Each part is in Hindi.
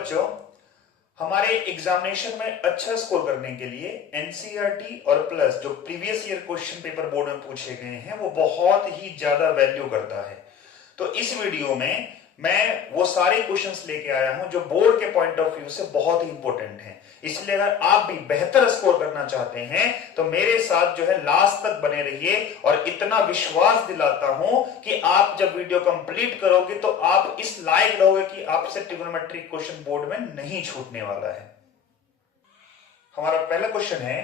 बच्चों, हमारे एग्जामिनेशन में अच्छा स्कोर करने के लिए एनसीईआरटी और प्लस जो previous year question paper board में पूछे गए हैं वो बहुत ही ज्यादा वैल्यू करता है। तो इस वीडियो में मैं वो सारे क्वेश्चंस लेके आया हूं जो बोर्ड के पॉइंट ऑफ व्यू से बहुत ही इंपॉर्टेंट हैं। इसलिए अगर आप भी बेहतर स्कोर करना चाहते हैं तो मेरे साथ जो है लास्ट तक बने रहिए और इतना विश्वास दिलाता हूं कि आप जब वीडियो कंप्लीट करोगे तो आप इस लायक रहोगे कि आपसे ट्रिग्नोमेट्री क्वेश्चन बोर्ड में नहीं छूटने वाला है। हमारा पहला क्वेश्चन है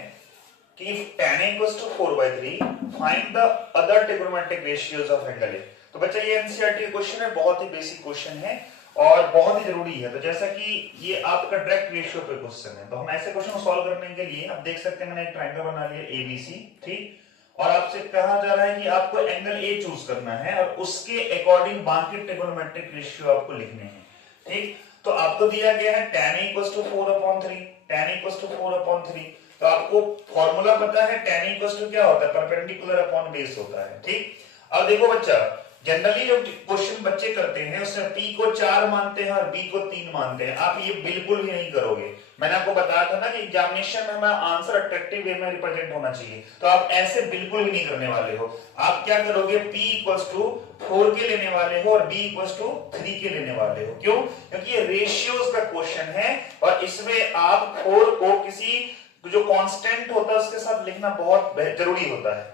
कि tan equals to 4/3 find the other trigonometric ratios of angle A. तो बच्चा ये एनसीईआरटी क्वेश्चन है, बहुत ही बेसिक क्वेश्चन है और बहुत ही जरूरी है। तो जैसा कि ये आपका डायरेक्ट रेशियो पे क्वेश्चन है तो हम ऐसे क्वेश्चन को सॉल्व करने के लिए आप देख सकते हैं मैंने एक ट्रायंगल बना लिया एबीसी, ठीक, और आपसे कहा जा रहा है कि आपको एंगल ए चूज करना है और उसके अकॉर्डिंग बाकी ट्रिग्नोमेट्रिक रेशियो आपको लिखने हैं, ठीक। तो आपको दिया गया है tan equals to 4/3, tan equals to 4/3। तो आपको फॉर्मूला पता है tan equals to क्या होता है, परपेंडिकुलर अपॉन बेस होता है, ठीक। अब देखो बच्चा, जनरली जो क्वेश्चन बच्चे करते हैं उसमें p को 4 मानते हैं और b को 3 मानते हैं। आप ये बिल्कुल भी नहीं करोगे। मैंने आपको बताया था ना कि एग्जामिनेशन में हमारा आंसर अट्रैक्टिव वे में रिप्रेजेंट होना चाहिए, तो आप ऐसे बिल्कुल भी नहीं करने वाले हो। आप क्या करोगे, p इक्वल्स टू 4 के लेने वाले हो और b इक्वल्स टू 3 के लेने वाले हो। क्यों? क्योंकि ये रेशियोज का क्वेश्चन है और इसमें आप 4 को किसी जो कांस्टेंट होता है उसके साथ लिखना बहुत जरूरी होता है।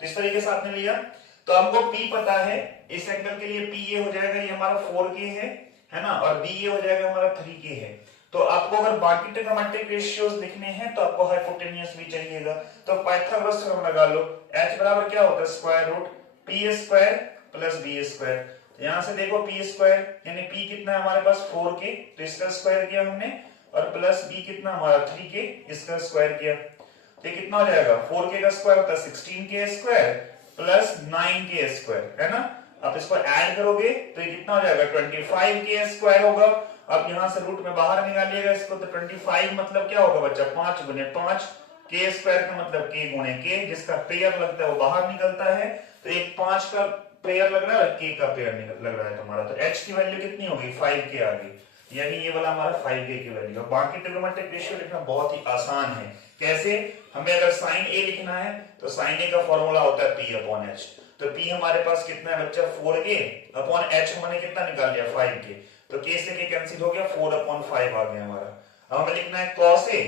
तो इस तरीके से आपने लिया। तो हमको p पता है, इस एंगल के लिए p ये हो जाएगा, ये हमारा 4k है ना, और b ये हो जाएगा हमारा 3k है। तो आपको अगर बाकी ट्रिग्नोमेट्रिक रेशियोज लिखने हैं तो आपको हाइपोटेन्यूज भी चाहिएगा। तो पाइथागोरस थ्योरम लगा लो। h बराबर क्या होता है, square root p square plus b square. तो यहां से देखो p स्क्वायर यानी p कितना है हमारे पास 4k, तो इसका स्क्वायर किया हमने, और प्लस b कितना हमारा 3k, इसका स्क्वायर किया। तो ये कितना हो जाएगा, 4k का स्क्वायर होता है 16k square plus 9k square, है ना। आप इसको ऐड करोगे तो ये कितना हो जाएगा, 25k स्क्वायर होगा। अब यहां से रूट में बाहर निकालिएगा इसको, तो 25 मतलब क्या होगा बच्चा, 5 गुने 5, k स्क्वायर का मतलब k गुने k, जिसका पेयर लगता है वो बाहर निकलता है। तो एक 5 का पेयर लग रहा है, k का पेयर लग रहा है तुम्हारा। तो h की वैल्यू कितनी होगी, 5k आ गई, यानी ये वाला हमारा 5k की वैल्यू। बाकी ट्रिग्नोमेट्रिक रेशियो लिखना बहुत ही आसान है। कैसे, हमें अगर साइन a लिखना है तो साइन a का फॉर्मूला होता है p/h। तो p हमारे पास कितना है बच्चा, 4k अपॉन h हमने कितना निकाल लिया, 5k। तो k से k कैंसिल हो गया, 4/5 आ गया हमारा। अब हमें लिखना है cos a,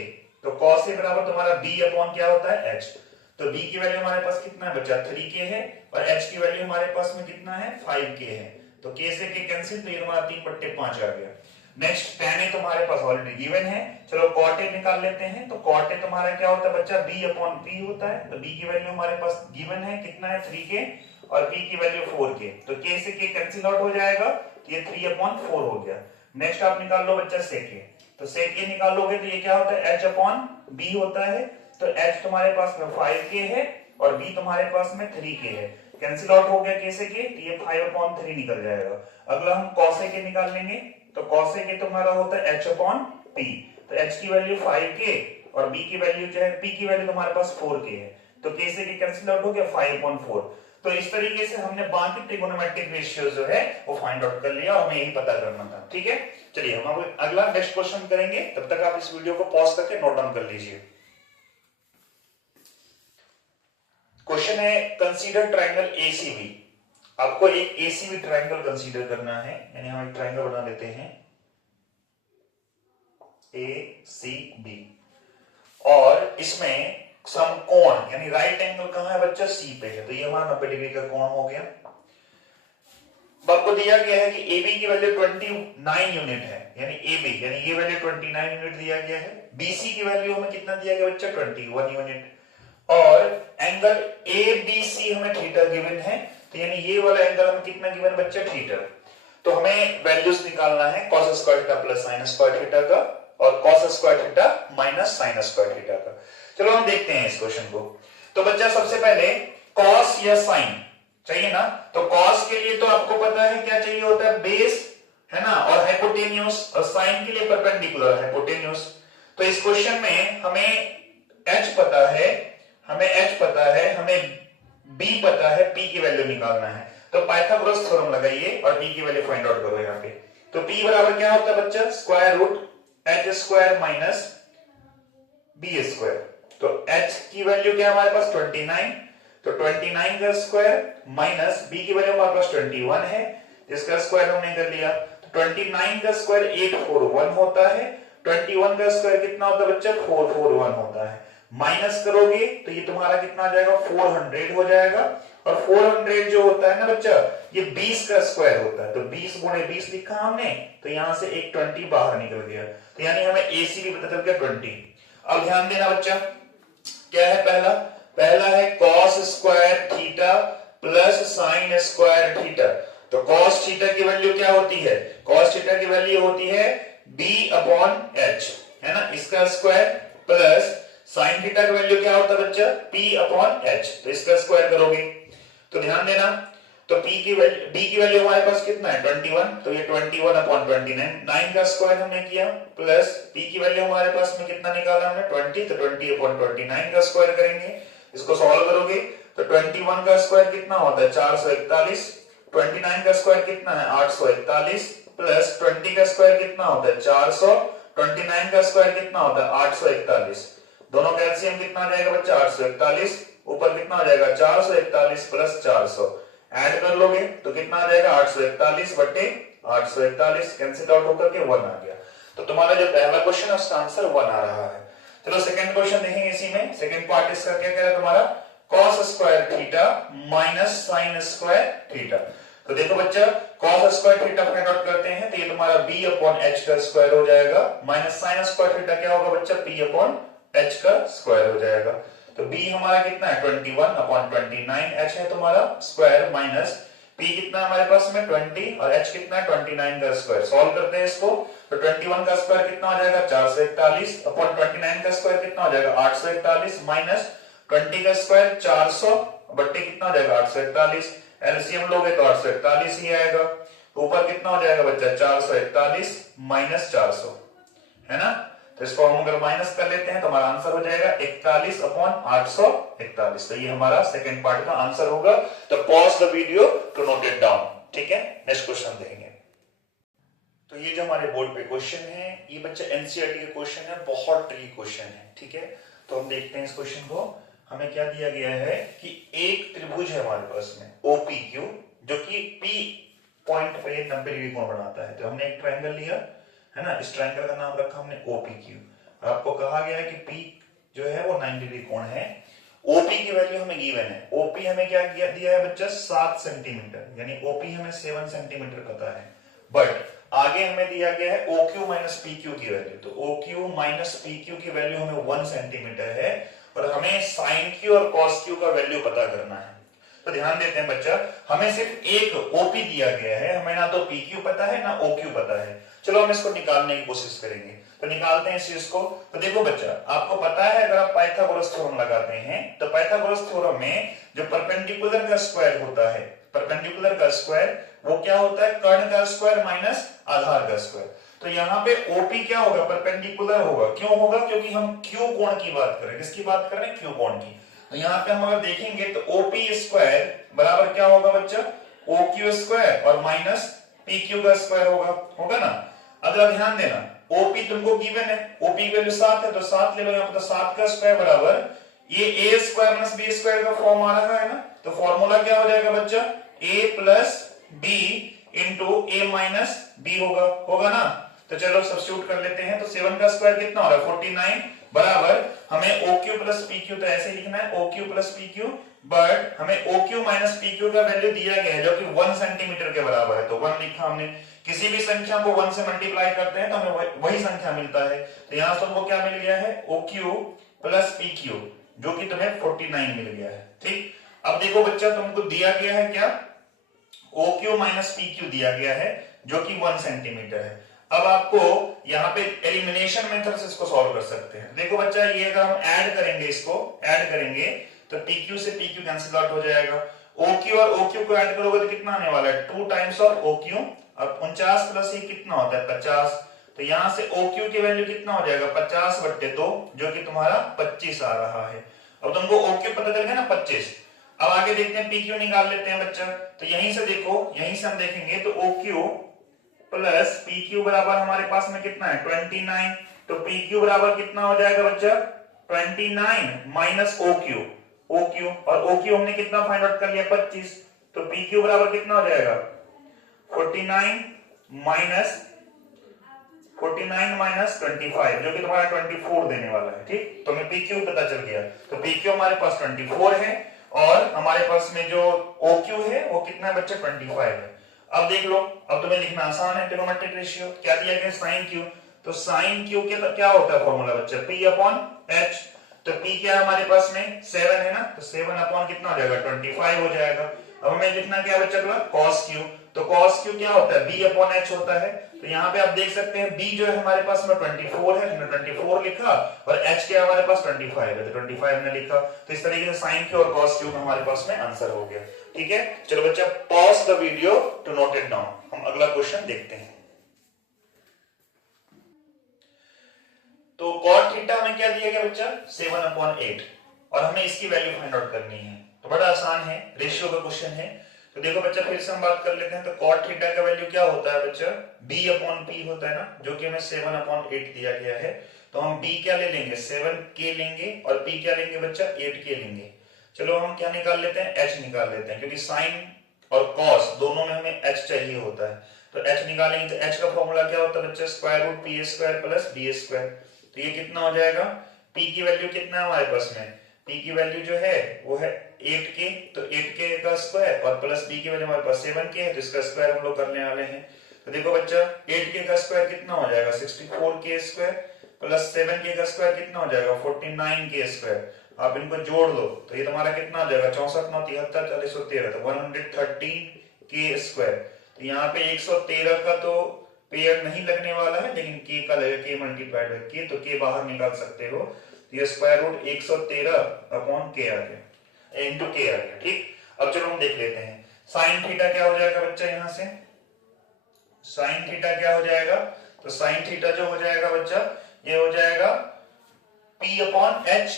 तो cos a बराबर तुम्हारा b अपॉन क्या होता है, h। तो b की वैल्यू हमारे पास कितना है बच्चा, 3k है, और h की वैल्यू हमारे पास में कितना है, 5k है। तो k से k कैंसिल, तो ये तुम्हारा 3/5 आ गया। नेक्स्ट tan a तुम्हारे पास ऑलरेडी गिवन है, चलो cot a निकाल लेते हैं। तो cot a तुम्हारा क्या होता है बच्चा, b/p होता है। तो b की वैल्यू हमारे पास गिवन है, कितना है 3k, और b की वैल्यू 4k। तो k से k कैंसिल आउट हो जाएगा, तो ये 3/4 हो गया। नेक्स्ट आप निकाल लो बच्चा sec a। तो sec a निकालोगे तो ये क्या होता है, h/b होता है। तो h तुम्हारे पास में 5k है और b तुम्हारे पास में 3k है। कैंसिल आउट हो गया k से k, तो ये 5/3 निकल जाएगा। अगला हम cos a के निकाल लेंगे। तो cos a के तुम्हारा होता है h/p। तो h की वैल्यू 5k और b की वैल्यू जो है, p की वैल्यू तुम्हारे पास 4k है। तो k से k कैंसिल आउट हो गया, 5/4। तो इस तरीके से हमने बाकी ट्रिग्नोमेट्रिक रेशियो जो है वो फाइंड आउट कर लिया और हमें यही पता करना था, ठीक है। चलिए हम अब अगला नेक्स्ट क्वेश्चन करेंगे, तब तक आप इस वीडियो को पॉज करके नोट डाउन कर लीजिए। क्वेश्चन है, कंसीडर ट्रायंगल ACB। आपको एक ACB ट्रायंगल कंसीडर करना है, यानी हम एक ट्रायंगल बना लेते हैं ACB, और इसमें समकोण यानी राइट एंगल कहां है बच्चा, C पे है। तो ये हमारा 90 डिग्री का कोण हो गया। आपको दिया गया है कि AB की वैल्यू 29 यूनिट है, यानी AB यानी ये वैल्यू 29 यूनिट दिया गया है। BC की वैल्यू हमें कितना दिया गया बच्चा, 21 यूनिट, और एंगल ABC हमें थीटा गिवन है। तो यानी ये वाला एंगल हमें कितना गिवन बच्चा, थीटा। तो हमें वैल्यूज निकालना है cos square theta plus sin square theta का, और cos square theta minus sin square theta का। चलो हम देखते हैं इस क्वेश्चन को। तो बच्चा सबसे पहले cos या sin चाहिए ना। तो cos के लिए तो आपको पता है क्या चाहिए होता है, बेस, है ना, और हाइपोटेन्यूज, और sin के लिए परपेंडिकुलर हाइपोटेन्यूज। तो इस क्वेश्चन में हमें h पता है, हमें b पता है, p की वैल्यू निकालना है। तो पाइथागोरस थ्योरम लगाइए और b की वैल्यू फाइंड आउट करो यहाँ पे। तो p बराबर क्या होता है बच्चा, square root h square minus b square. तो h की वैल्यू क्या है हमारे पास 29, तो 29 का स्क्वायर माइनस b की वैल्यू हमारे पास 21 है, जिसका स्क्वायर हमने कर लिया। तो 29 का स्क्वायर 841 होता है, 21 का स्क्वायर कितना होता है बच्चा, 441 होता है। माइनस करोगे तो ये तुम्हारा कितना आ जाएगा, 400 हो जाएगा। और 400 जो होता है ना बच्चा, ये 20 का स्क्वायर होता है। तो 20 गुणे 20 लिखा हमने, तो यहां से एक 20 बाहर निकल गया, तो यानी हमें एसी भी पता चल गया 20। अब ध्यान देना बच्चा, क्या है पहला है cos square theta plus sign square theta. तो cos थीटा की वैल्यू क्या होती है, cos थीटा की वैल्यू होती है b अपॉन h, है ना, इसका स्क्वायर प्लस साइन थीटा की वैल्यू क्या होता है बच्चा, p अपॉन h, तो इसका स्क्वायर करोगे। तो ध्यान देना, तो b की वैल्यू हमारे पास कितना है 21, तो ये 21 अपॉन 29, 9 का स्क्वायर हमने किया, प्लस p की वैल्यू हमारे पास में कितना निकाला हमने 20, तो 20 अपॉन 29 का स्क्वायर करेंगे। इसको सॉल्व करोगे तो 21 का स्क्वायर कितना होता है 441, 29 का स्क्वायर कितना है 841, प्लस 20 का स्क्वायर कितना होता है 400, 29 का स्क्वायर कितना होता है 841। दोनों का एलसीएम कितना आ जाएगा बच्चा 841, ऊपर कितना आ जाएगा 441 प्लस 400, ऐड कर लोगे तो कितना आ जाएगा 841 बटे 841, कैंसिल आउट होकर के 1 आ गया। तो तुम्हारा जो पहला क्वेश्चन है उसका आंसर 1 आ रहा है। चलो सेकंड क्वेश्चन देखेंगे इसी में। सेकंड पार्ट इसका क्या कह रहा है तुम्हारा, cos square theta minus sine square theta. तो देखो बच्चा, cos square theta find out करते हैं, तो ये तुम्हारा b अपॉन h का स्क्वायर हो जाएगा, माइनस साइन स्क्वायर थीटा क्या होगा बच्चा, p अपॉन h का स्क्वायर हो जाएगा। तो b हमारा कितना है 21 अपॉन 29, h है तुम्हारा स्क्वायर, माइनस p कितना है हमारे पास में 20 और h कितना है 29 का स्क्वायर। सॉल्व करते हैं इसको, तो 21 का स्क्वायर कितना हो जाएगा 441 अपॉन 29 का स्क्वायर कितना हो जाएगा 841, माइनस 20 का स्क्वायर 400 बट्टे कितना हो जाएगा 841, एलसीएम लोगे तो 841 ही आएगा। ऊपर कितना हो जाएगा बच्चा 441 माइनस 400, है ना, तो इसको हम अगर माइनस कर लेते हैं तो हमारा आंसर हो जाएगा 41 अपॉन 841। तो ये हमारा सेकंड पार्ट का आंसर होगा। तो pause the video to note it down, ठीक है। नेक्स्ट क्वेश्चन देखेंगे। तो ये जो हमारे बोर्ड पे क्वेश्चन है, ये बच्चा एनसीईआरटी के क्वेश्चन है, बहुत ट्रिकी क्वेश्चन है, ठीक है। तो हम देखते हैं इस क्वेश्चन को। हमें क्या दिया गया है कि एक त्रिभुज है हमारे पास में OPQ, जो कि P पॉइंट पर 90 डिग्री कोण बनाता है। तो हमने एक ट्रायंगल लिया, है ना, इस ट्रायंगल का नाम रखा हमने OPQ, और आपको कहा गया है कि P जो है वो 90 डिग्री कोण है। OP की वैल्यू हमें गिवन है, OP हमें क्या दिया है बच्चा 7 सेंटीमीटर, यानी OP हमें 7 सेंटीमीटर पता है। बट आगे हमें दिया गया है OQ माइनस PQ की वैल्यू, तो OQ माइनस PQ की वैल्यू हमें 1 सेंटीमीटर है, और हमें साइन Q और cos Q का वैल्यू पता करना है। तो ध्यान देते हैं बच्चा, हमें सिर्फ एक OP दिया गया है, हमें ना तो PQ पता है ना OQ पता है। चलो हम इसको निकालने की कोशिश करेंगे, तो निकालते हैं इस चीज को। तो देखो बच्चा, आपको पता है अगर आप पाइथागोरस थ्योरम लगाते हैं, तो पाइथागोरस थ्योरम में जो परपेंडिकुलर का स्क्वायर होता है, परपेंडिकुलर का स्क्वायर वो क्या होता है, कर्ण का स्क्वायर माइनस आधार का स्क्वायर। तो यहाँ पे OP क्या होगा, परपेंडिकुलर होगा। क्यों होगा, क्योंकि हम Q कोण की बात कर रहे हैं। किसकी बात कर रहे हैं, Q कोण की। तो यहाँ पे हम अगर देखेंगे तो OP स्क्वायर बराबर क्या होगा बच्चा, OQ स्क्वायर और माइनस PQ का स्क्वायर होगा ना। अगर ध्यान देना, OP तुमको गिवन है, OP की वैल्यू 7 है, तो 7 ले लो यहाँ पे। तो 7 का स्क्वायर बराबर ये A square minus B square का फॉर्म आ रहा है ना। तो फॉर्मूला क्या हो जाएगा बच्चा, A plus B into A minus B होगा ना। तो चलो सब्स्टिट्यूट कर लेते हैं। तो 7 का स्क्वायर कितना हो रहा है 49 बराबर हमें OQ प्लस PQ, तो ऐसे लिखना है OQ प्लस PQ, बट हमें OQ माइनस PQ का वैल्यू दिया गया है जो कि 1 सेंटीमीटर के बराबर है। तो 1 लिखा हमने। किसी भी संख्या को 1 से मल्टीप्लाई करते हैं तो हमें वही संख्या मिलता है। तो यहां से हमको क्या मिल गया है, OQ प्लस PQ, जो कि तुम्हें 49 मिल गया है, ठीक। अब देखो बच्चा, तुमको दिया गया है क्या, OQ माइनस PQ दिया गया है जो कि 1 सेंटीमीटर है। अब आपको यहाँ पे एलिमिनेशन मेथड से इसको सॉल्व कर सकते हैं। देखो बच्चा, ये अगर हम ऐड करेंगे, इसको ऐड करेंगे तो PQ से PQ कैंसिल आउट हो जाएगा। OQ और OQ को ऐड करोगे तो कितना आने वाला है 2 टाइम्स ऑफ OQ, और 49 प्लस ये कितना होता है 50। तो यहां से OQ की वैल्यू कितना हो जाएगा 50 बट्टे 2, जो कि तुम्हारा 25 आ रहा है। अब तुमको OQ पता चल गया ना 25। अब आगे देखते हैं PQ निकाल लेते हैं बच्चा। तो यहीं से देखो, यहीं से हम देखेंगे तो OQ प्लस पी क्यू बराबर हमारे पास में कितना है 29, तो पी क्यू बराबर कितना हो जाएगा बच्चा 29 minus O Q, O Q और ओ क्यू हमने कितना फाइंड आउट कर लिया 25, तो पी क्यू बराबर कितना हो जाएगा 49 माइनस 25 जो कि तुम्हारा 24 देने वाला है। ठीक, तो हमें पी क्यू पता चल गया, तो पी क्यू हमारे पास 24 है और हमारे पास में जो ओ क्यू है वो कितना है बच्चा 25 है। अब देख लो, अब तुम्हें लिखना आसान है, ट्रिगोनोमेट्रिक रेशियो क्या दिया गया साइन क्यू, तो साइन क्यू के क्या होता है फॉर्मूला बच्चा पी अपॉन एच, तो पी क्या है हमारे पास में 7 है ना, तो 7 अपॉन कितना हो जाएगा 25 हो जाएगा। अब हमें लिखना क्या बच्चा अगला cos क्यू, तो cos क्यू क्या होता है b अपॉन h होता है, तो यहाँ पे आप देख सकते हैं b जो है हमारे पास में 24 है, हमने 24 लिखा और h क्या हमारे पास 25 है, तो 25 हमने लिखा, तो इस तरीके से साइन क्यू और cos क्यू हमारे पास में आंसर हो गया। ठीक है, चलो बच्चा pause the video to note it down, हम अगला क्वेश्चन देखते हैं। तो cot थीटा हमें क्या दिया गया बच्चा 7/8 और हमें इसकी वैल्यू फाइंड आउट करनी है, तो बड़ा आसान है, रेशियो का क्वेश्चन है। तो देखो बच्चा फिर से हम बात कर लेते हैं, तो cot थीटा का वैल्यू क्या होता है बच्चा b अपॉन p होता है ना, जो कि हमें 7/8 दिया गया है, तो हम b क्या ले लेंगे 7k लेंगे और p क्या लेंगे बच्चा 8k लेंगे। चलो हम क्या निकाल लेते हैं h निकाल लेते हैं, क्योंकि साइन और cos दोनों में हमें h चाहिए होता है, तो h निकालेंगे, तो h का फॉर्मूला क्या होता है बच्चा square root P square plus B square, तो ये कितना हो जाएगा p की वैल्यू कितना है हमारे पास में, p की वैल्यू जो है वो है 8k, तो 8k का स्क्वायर और प्लस b की वैल्यू हमारे पास 7k है, तो इसका स्क्वायर हम लोग करने वाले हैं। तो देखो बच्चा 8k का स्क्वायर कितना हो जाएगा 64k स्क्वायर प्लस 7k का स्क्वायर कितना हो जाएगा 49k स्क्वायर, आप इनको जोड़ लो तो ये तुम्हारा कितना हो जाएगा 64 9 73 40 13, तो 113k स्क्वायर, तो यहाँ पे 113 का तो पेयर नहीं लगने वाला है, लेकिन k का लगेगा k मल्टीप्लाइड बाय k, तो k बाहर निकाल सकते हो, तो ये स्क्वायर रूट 113 अपॉन k आ गया इनटू k आ गया। ठीक, अब चलो हम देख लेते हैं साइन थीटा क्या हो जाएगा बच्चा, यहाँ से साइन थीटा क्या हो जाएगा, तो साइन थीटा जो हो जाएगा बच्चा ये हो जाएगा p अपॉन h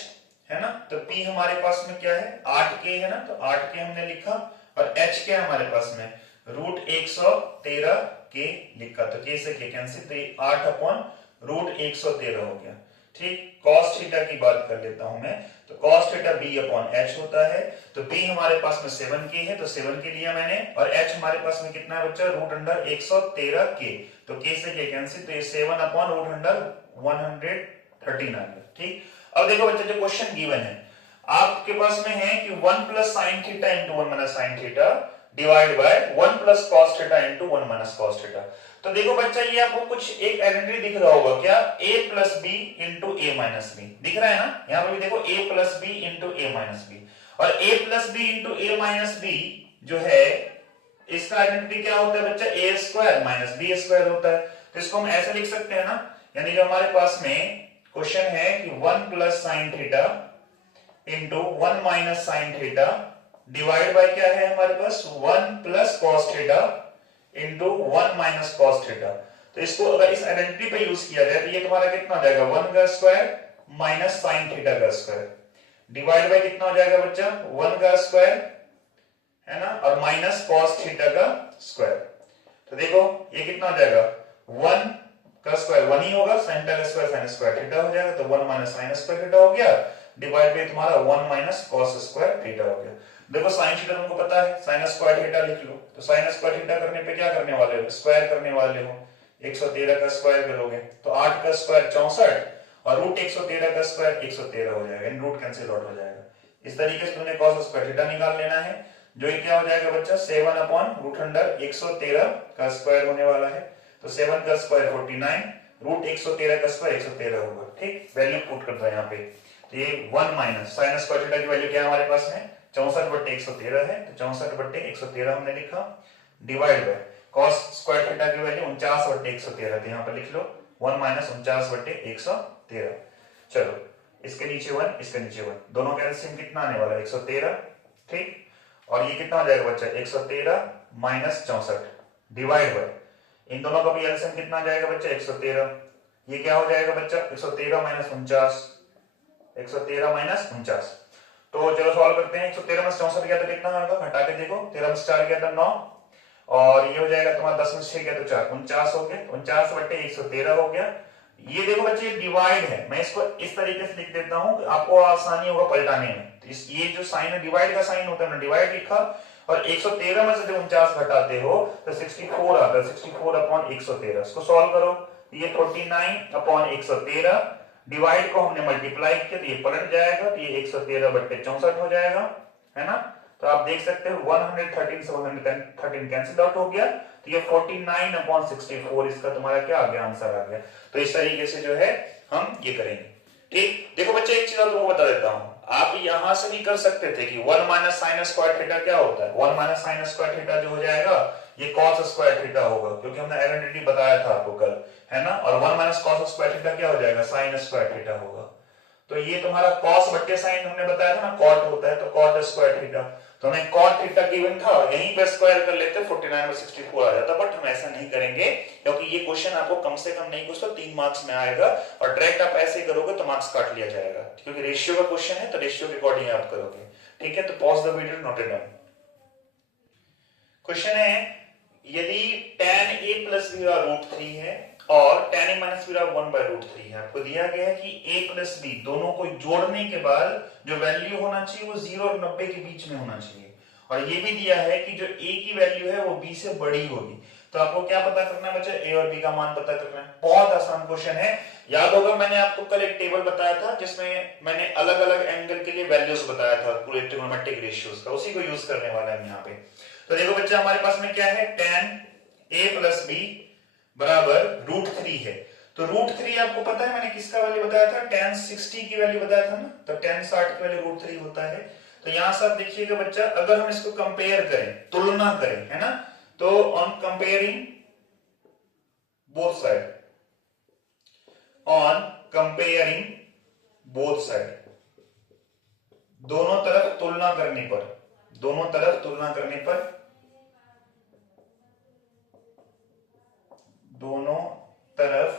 है ना, तो p हमारे पास में क्या है 8k है ना, तो 8k हमने लिखा और h क्या हमारे पास में रूट 113k लिखा, तो k से k कैंसिल, तो ये 8 अपॉन रूट 113 हो गया। ठीक, cos थीटा की बात कर लेता हूं मैं, तो cos theta b upon h होता है, तो b हमारे पास में 7k है, तो 7k लिया मैंने और h हमारे पास में कितना है बच्चा रूट अंडर 113k, तो k से k कैंसिल, तो ये 7 अपॉन रूट अंडर 113 आ गया। ठीक, अब देखो बच्चा जो क्वेश्चन गिवन है आपके पास में है कि 1 plus sign theta into 1 minus sine theta divide by 1 plus cos theta into 1 minus cos theta. तो देखो बच्चा ये आपको कुछ एक आइडेंटिटी दिख रहा होगा क्या a plus B into A minus B दिख रहा है ना, यहाँ पे भी देखो a plus B into A minus B, और a plus B into A minus B जो है इसका आइडेंटिटी क्या होता है बच्चा a square minus B square होता है, तो इसको हम ऐसे लिख सकते हैं ना, यानी जो हमारे पास में क्वेश्चन है कि 1 plus sign theta into 1 minus sine theta divide by क्या है हमारे पास 1 plus cos theta into 1 minus cos theta, तो इसको अगर इस आइडेंटिटी पे यूज किया जाए तो ये तुम्हारा कितना हो जाएगा 1 का स्क्वायर माइनस साइन थीटा का स्क्वायर डिवाइड बाय कितना हो जाएगा बच्चा 1 का स्क्वायर है ना और माइनस कॉस थीटा का स्क्वायर, तो देखो ये कितना हो जाएगा 1 का स्क्वायर 1 ही होगा, साइन थीटा का स्क्वायर साइन स्क्वायर थीटा हो जाएगा, तो 1 माइनस साइन स्क्वायर थीटा हो गया डिवाइड बाय तुम्हारा 1 माइनस कॉस स्क्वायर थीटा हो गया। देखो साइन थीटा तुमको पता है साइन स्क्वायर थीटा लिख लो, तो साइन स्क्वायर थीटा करने पे क्या करने वाले हो स्क्वायर करने वाले हो, 113 का स्क्वायर करोगे तो 8 का स्क्वायर 64 और रूट 113 का स्क्वायर 113 हो जाएगा, इन रूट कैंसिल आउट हो जाएगा। इस तरीके से तुमने कॉस स्क्वायर थीटा निकाल लेना है, जो ये क्या हो जाएगा बच्चा 7 अपॉन रूट अंडर 113 का स्क्वायर होने वाला है, तो 7 का स्क्वायर 49 रूट 113 का स्क्वायर 113 होगा। ठीक, वैल्यू पुट कर दो यहाँ पे, तो ये 1 माइनस साइन स्क्वायर थीटा की वैल्यू क्या है हमारे पास में 64/113 है, तो 64/113 हमने लिखा divide by cos square theta की वैल्यू 49/113, तो यहाँ पर लिख लो 1 माइनस 49/113। चलो इसके नीचे 1 इसके नीचे 1 दोनों का एलसीएम कितना आने वाला है 113। ठीक, और ये कितना हो जाएगा बच्चा 113 माइनस 64 डिवाइड बाय इन दोनों का भी एलसीएम कितना आ जाएगा बच्चा 113, ये क्या हो जाएगा बच्चा 113 माइनस 49 113 माइनस 49, तो चलो सॉल्व करते हैं 113 में 64 गया तो कितना आएगा हटा के देखो 13 में 4 गया था 9 और ये हो जाएगा तुम्हारा 10 में 6 गया तो 4 49 हो गया, 49/113 हो गया। ये देखो बच्चे डिवाइड है, मैं इसको इस तरीके से लिख देता हूं, आपको आसानी होगा पलटाने में। तो ये जो साइन है डिवाइड का साइन होता है ना, डिवाइड लिखा और 113 में से जब 49 घटाते हो तो 64 आता है, 64/113। इसको सॉल्व करो, ये 49/113 डिवाइड को हमने मल्टीप्लाई किया तो ये पलट जाएगा, तो ये 113/64 हो जाएगा, है ना। तो आप देख सकते हो 113 से 113 कैंसिल आउट हो गया, तो ये 49/64 इसका तुम्हारा क्या आ गया, आंसर आ गया। तो इस तरीके से जो है हम ये करेंगे। ठीक, देखो बच्चे एक चीज तुमको बता देता हूं, आप यहां से भी कर सकते थे कि 1 माइनस साइन स्क्वायर थीटा क्या होता है, 1 माइनस साइन स्क्वायर थीटा जो हो जाएगा ये कॉस स्क्वायर थीटा होगा, क्योंकि हमने आइडेंटिटी बताया था आपको कल, है ना। और 1 माइनस कॉस स्क्वायर थीटा क्या हो जाएगा, साइन स्क्वायर थीटा होगा। तो ये तुम्हारा कॉस बट्टे साइन हमने बताया था ना, कॉट होता है, तो कॉट स्क्वायर थीटा, तो हमें कॉट थीटा गिवन था और यहीं पे स्क्वायर कर लेते 49/64 आ जाता, बट हम ऐसा नहीं करेंगे क्योंकि ये क्वेश्चन आपको कम से कम नहीं कुछ तो 3 मार्क्स में आएगा, और डायरेक्ट आप ऐसे करोगे तो मार्क्स काट लिया जाएगा, क्योंकि रेशियो का क्वेश्चन है तो रेशियो के अकॉर्डिंग आप करोगे। ठीक है, तो pause the video, note it down. Question है, यदि tan a प्लस b √3 है और tan a माइनस b 1/√3 है, आपको दिया गया है कि a प्लस b दोनों को जोड़ने के बाद जो वैल्यू होना चाहिए वो 0 और 90 के बीच में होना चाहिए, और ये भी दिया है कि जो a की वैल्यू है वो b से बड़ी होगी। तो आपको क्या पता करना है बच्चा, a और b का मान पता करना है। बहुत आसान क्वेश्चन है, याद होगा मैंने आपको कल एक टेबल बताया था जिसमें मैंने अलग अलग एंगल के लिए वैल्यूज बताया था पूरे ट्रिग्नोमेट्रिक रेशियोज का, उसी को यूज करने वाला है यहाँ पे। तो देखो बच्चा हमारे पास में क्या है, tan a प्लस b बराबर √3 है। तो √3 आपको पता है मैंने किसका वैल्यू बताया था, tan 60 की वैल्यू बताया था ना, तो tan 60 की वैल्यू √3 होता है। तो यहां से आप देखिएगा बच्चा, अगर हम इसको कंपेयर करें, तुलना करें, है ना, तो on comparing both side, on comparing both side, दोनों तरफ तुलना करने पर, दोनों तरफ तुलना करने पर, दोनों तरफ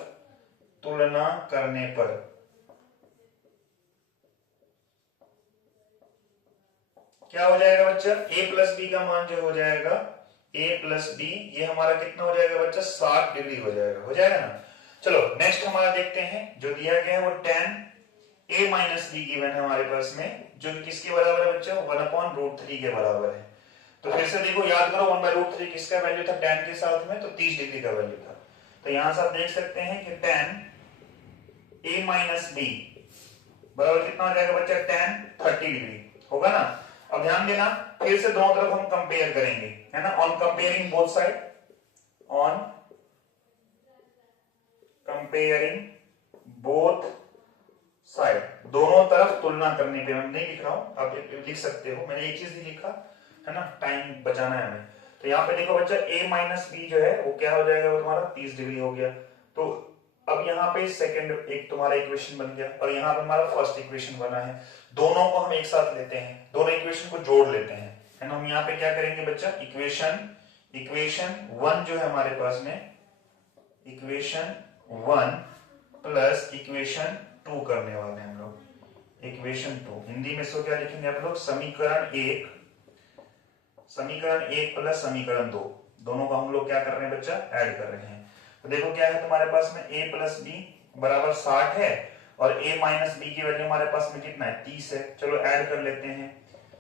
तुलना करने पर क्या हो जाएगा बच्चा, a प्लस बी का मान जो हो जाएगा, a प्लस बी, ये हमारा कितना हो जाएगा बच्चा, 60 डिग्री हो जाएगा, हो जाएगा ना। चलो नेक्स्ट हमारा देखते हैं, जो दिया गया है वो tan a minus be given है हमारे पास में, जो किसके बराबर है बच्चा, 1/√3 के बराबर है। तो फिर से देखो, याद करो 1/√3 किसका वैल्यू था tan के साथ में, तो 30 डिग्री का वैल्यू था। तो यहां से आप देख सकते हैं कि tan a माइनस बी बराबर कितना हो जाएगा बच्चा, tan 30 डिग्री होगा ना। अब ध्यान देना, फिर से दोनों तरफ हम कंपेयर करेंगे, है ना, on comparing both side, on comparing both side, दोनों तरफ तुलना करने पे, मैं नहीं लिख रहा हूं, आप लिख सकते हो, मैंने एक चीज ही लिखा है ना, टाइम बचाना है हमें। तो यहाँ पे देखो बच्चा, a माइनस बी जो है वो क्या हो जाएगा, वो तुम्हारा 30 डिग्री हो गया। तो अब यहाँ पे सेकंड एक तुम्हारा इक्वेशन बन गया, और यहाँ पे हमारा फर्स्ट इक्वेशन बना है, दोनों को हम एक साथ लेते हैं, दोनों इक्वेशन को जोड़ लेते हैं, है ना। हम यहाँ पे क्या करेंगे बच्चा, इक्वेशन 1 जो है हमारे पास में, इक्वेशन 1 प्लस इक्वेशन 2 करने वाले हैं हम लोग, इक्वेशन 2 हिंदी में इसको क्या लिखेंगे आप लोग, समीकरण 1, समीकरण 1 प्लस समीकरण 2, दोनों का हम लोग क्या कर रहे हैं बच्चा, ऐड कर रहे हैं। तो देखो क्या है तुम्हारे पास में, a प्लस बी बराबर 60 है, और a माइनस बी की वैल्यू हमारे पास में कितना है, 30 है। चलो ऐड कर लेते हैं,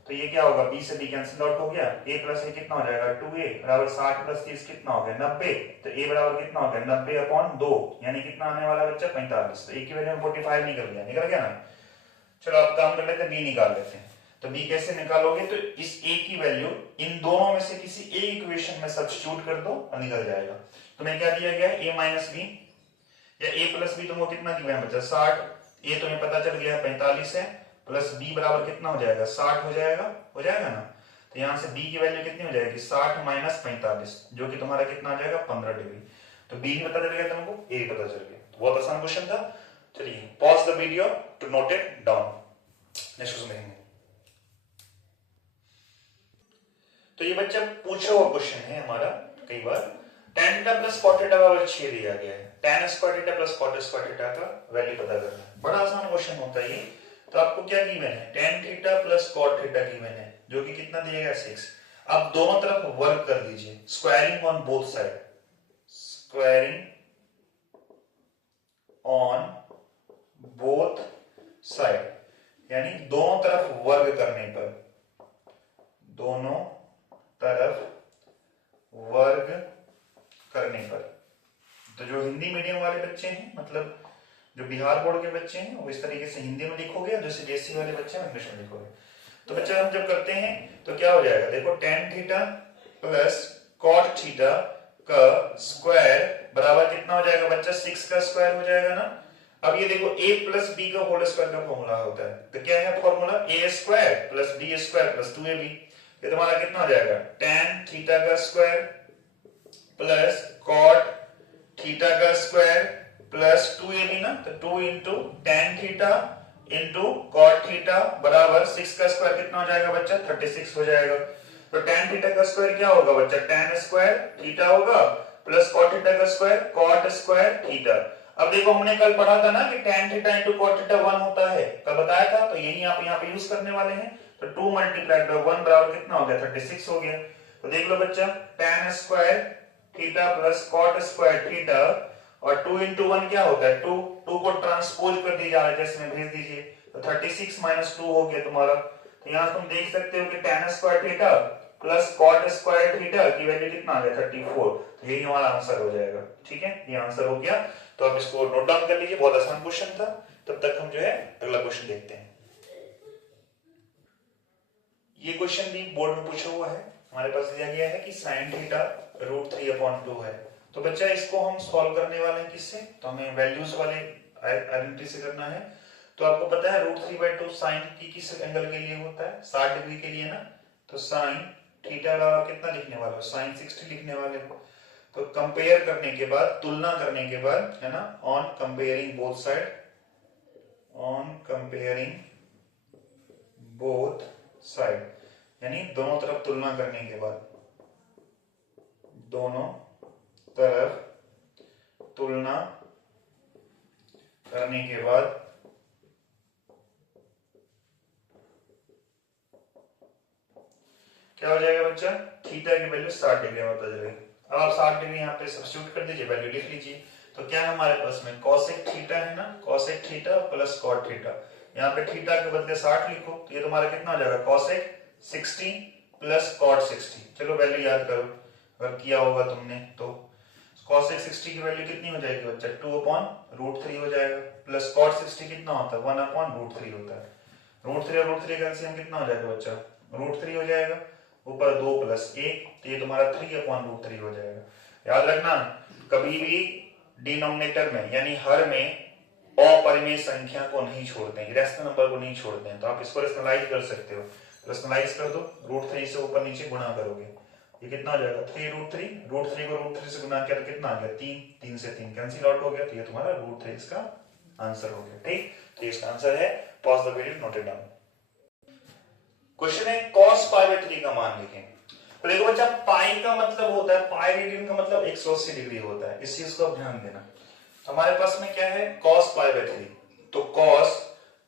तो ये क्या होगा, b से b कैंसिल आउट हो गया, a प्लस a कितना हो जाएगा, 2a बराबर 60 प्लस 30 कितना हो गया, 90। तो a बराबर कितना हो गया, 90/2, यानी कितना आने वाला बच्चा, 45। तो a की वैल्यू 45 निकल गया ना। चलो अब काम कर लेते हैं, b निकाल लेते हैं। तो b कैसे निकालोगे, तो इस a की वैल्यू इन दोनों में से किसी एक इक्वेशन में सब्स्टिट्यूट कर दो और निकल जाएगा। तुम्हें क्या दिया गया है, a माइनस बी या a प्लस बी, तुमको कितना दिया है बच्चा, 60, a तुम्हें पता चल गया है 45 है, प्लस b बराबर कितना हो जाएगा, 60 हो जाएगा ना। तो यहाँ से b की वैल्यू कितनी हो जाएगी, 60 माइनस 45, जो कि तुम्हारा कितना आ जाएगा, 15 डिग्री। तो b पता चल गया तुमको, a पता चल गया, बहुत आसान क्वेश्चन था। चलिए pause the video to note it down, next question देखेंगे। तो ये बच्चा पूछा हुआ क्वेश्चन है हमारा कई बार, tan theta plus cot theta बराबर 6 दिया गया है, tan square theta plus cot square theta का वैल्यू पता करना है। बड़ा आसान क्वेश्चन होता है ये। तो आपको क्या गिवन है, tan theta plus cot theta given है, जो कि कितना दिया गया, 6। अब दोनों तरफ वर्क कर लीजिए, squaring on both side, squaring on both side, यानी दोनों तरफ वर्ग करने पर, दोनों तरफ वर्ग करने पर। तो जो हिंदी मीडियम वाले बच्चे हैं, मतलब जो बिहार बोर्ड के बच्चे हैं, वो इस तरीके से हिंदी में लिखोगे, जो सीबीएसई वाले बच्चे हैं इंग्लिश में लिखोगे। तो बच्चा हम जब करते हैं तो क्या हो जाएगा, देखो tan theta plus cot theta का स्क्वायर बराबर कितना हो जाएगा बच्चा, 6 का स्क्वायर हो जाएगा ना। अब ये देखो a प्लस बी का होल स्क्वायर का फॉर्मूला होता है, तो क्या है formula, a square plus B square plus 2ab। ये तुम्हारा कितना हो जाएगा, tan थीटा का स्क्वायर प्लस cot थीटा का स्क्वायर प्लस 2ab ना, तो 2 into tan theta into cot theta बराबर 6 का स्क्वायर कितना हो जाएगा बच्चा, 36 हो जाएगा। तो tan थीटा का स्क्वायर क्या होगा बच्चा, tan स्क्वायर थीटा होगा प्लस cot थीटा का स्क्वायर cot स्क्वायर थीटा। अब देखो हमने कल पढ़ा था ना कि tan theta into cot theta 1 होता है, कल बताया था, तो यही आप यहाँ पे यूज करने वाले हैं। तो 2 मल्टीप्लाइड बाय 1 बराबर कितना हो गया, 36 हो गया। तो देख लो बच्चा, tan square theta plus cot square theta और 2 इंटू 1 क्या होता है, 2 को ट्रांसपोज कर दीजिए, आरएचएस में भेज दीजिए, तो 36 माइनस 2 हो गया तुम्हारा। तो यहाँ तुम देख सकते हो कि tan square theta plus cot square theta की वैल्यू कितना आ गया, 34। तो यही हमारा आंसर हो जाएगा। ठीक है, ये आंसर हो गया। तो आप इसको नोट डाउन कर लीजिए, बहुत आसान क्वेश्चन था। तब तक हम जो है अगला क्वेश्चन देखते हैं। ये क्वेश्चन भी बोर्ड में पूछा हुआ है, हमारे पास दिया गया है कि sin थीटा √3/2 है। तो बच्चा इसको हम सॉल्व करने वाले हैं किससे, तो हमें वैल्यूज वाले आइडेंटिटी से करना है। तो आपको पता है √3/2 साइन की किस एंगल के लिए होता है, 60 डिग्री के लिए ना। तो साइन थीटा का कितना लिखने वाले हो, साइन 60 लिखने वाले हो। तो कंपेयर करने के बाद, तुलना करने के बाद, है ना, on comparing both side, on comparing both side, यानी दोनों तरफ तुलना करने के बाद, दोनों तरफ तुलना करने के बाद क्या हो जाएगा बच्चा, थीटा की वैल्यू 60 डिग्री में बता जाएगी। अब आप 60 डिग्री यहाँ पे सब्स्टिट्यूट कर दीजिए, वैल्यू लिख लीजिए। तो क्या है हमारे पास में, cosec थीटा है ना, cosec theta plus cot theta, यहाँ पे थीटा के बदले 60 लिखो, तो ये तुम्हारा कितना हो जाएगा, cosec 60 प्लस cot 60। चलो वैल्यू याद करो, अगर किया होगा तुमने तो। cosec 60 की वैल्यू कितनी हो जाएगी बच्चा, 2/√3 हो जाएगा, प्लस cot 60 कितना होता है, 1/√3 होता है। √3 और √3 का एलसीएम कितना हो जाएगा बच्चा, √3 हो जाएगा, ऊपर 2 प्लस 1, तो ये तुम्हारा 3/√3 हो जाएगा। याद रखना, कभी भी डिनोमिनेटर में यानी हर में अपरिमेय संख्या को नहीं छोड़ते हैं, इरेशनल नंबर को नहीं छोड़ते हैं। तो आप इसको रेशनलाइज कर सकते हो, रेशनलाइज कर दो, √3 से ऊपर नीचे गुणा करोगे, ये कितना हो जाएगा, 3√3, √3 को √3 से गुणा किया तो कितना आ गया, 3, 3 से 3 कैंसिल आउट हो गया, तो ये तुम्हारा √3 इसका आंसर हो गया। ठीक, तो इसका आंसर है, pause the video, note it down. Question है cos π/3 का मान लिखें। तो देखो बच्चा, पाई का मतलब होता है, पाई रेडियन का मतलब 180 डिग्री होता है, इस चीज को ध्यान देना। हमारे पास में क्या है, cos π/3, तो cos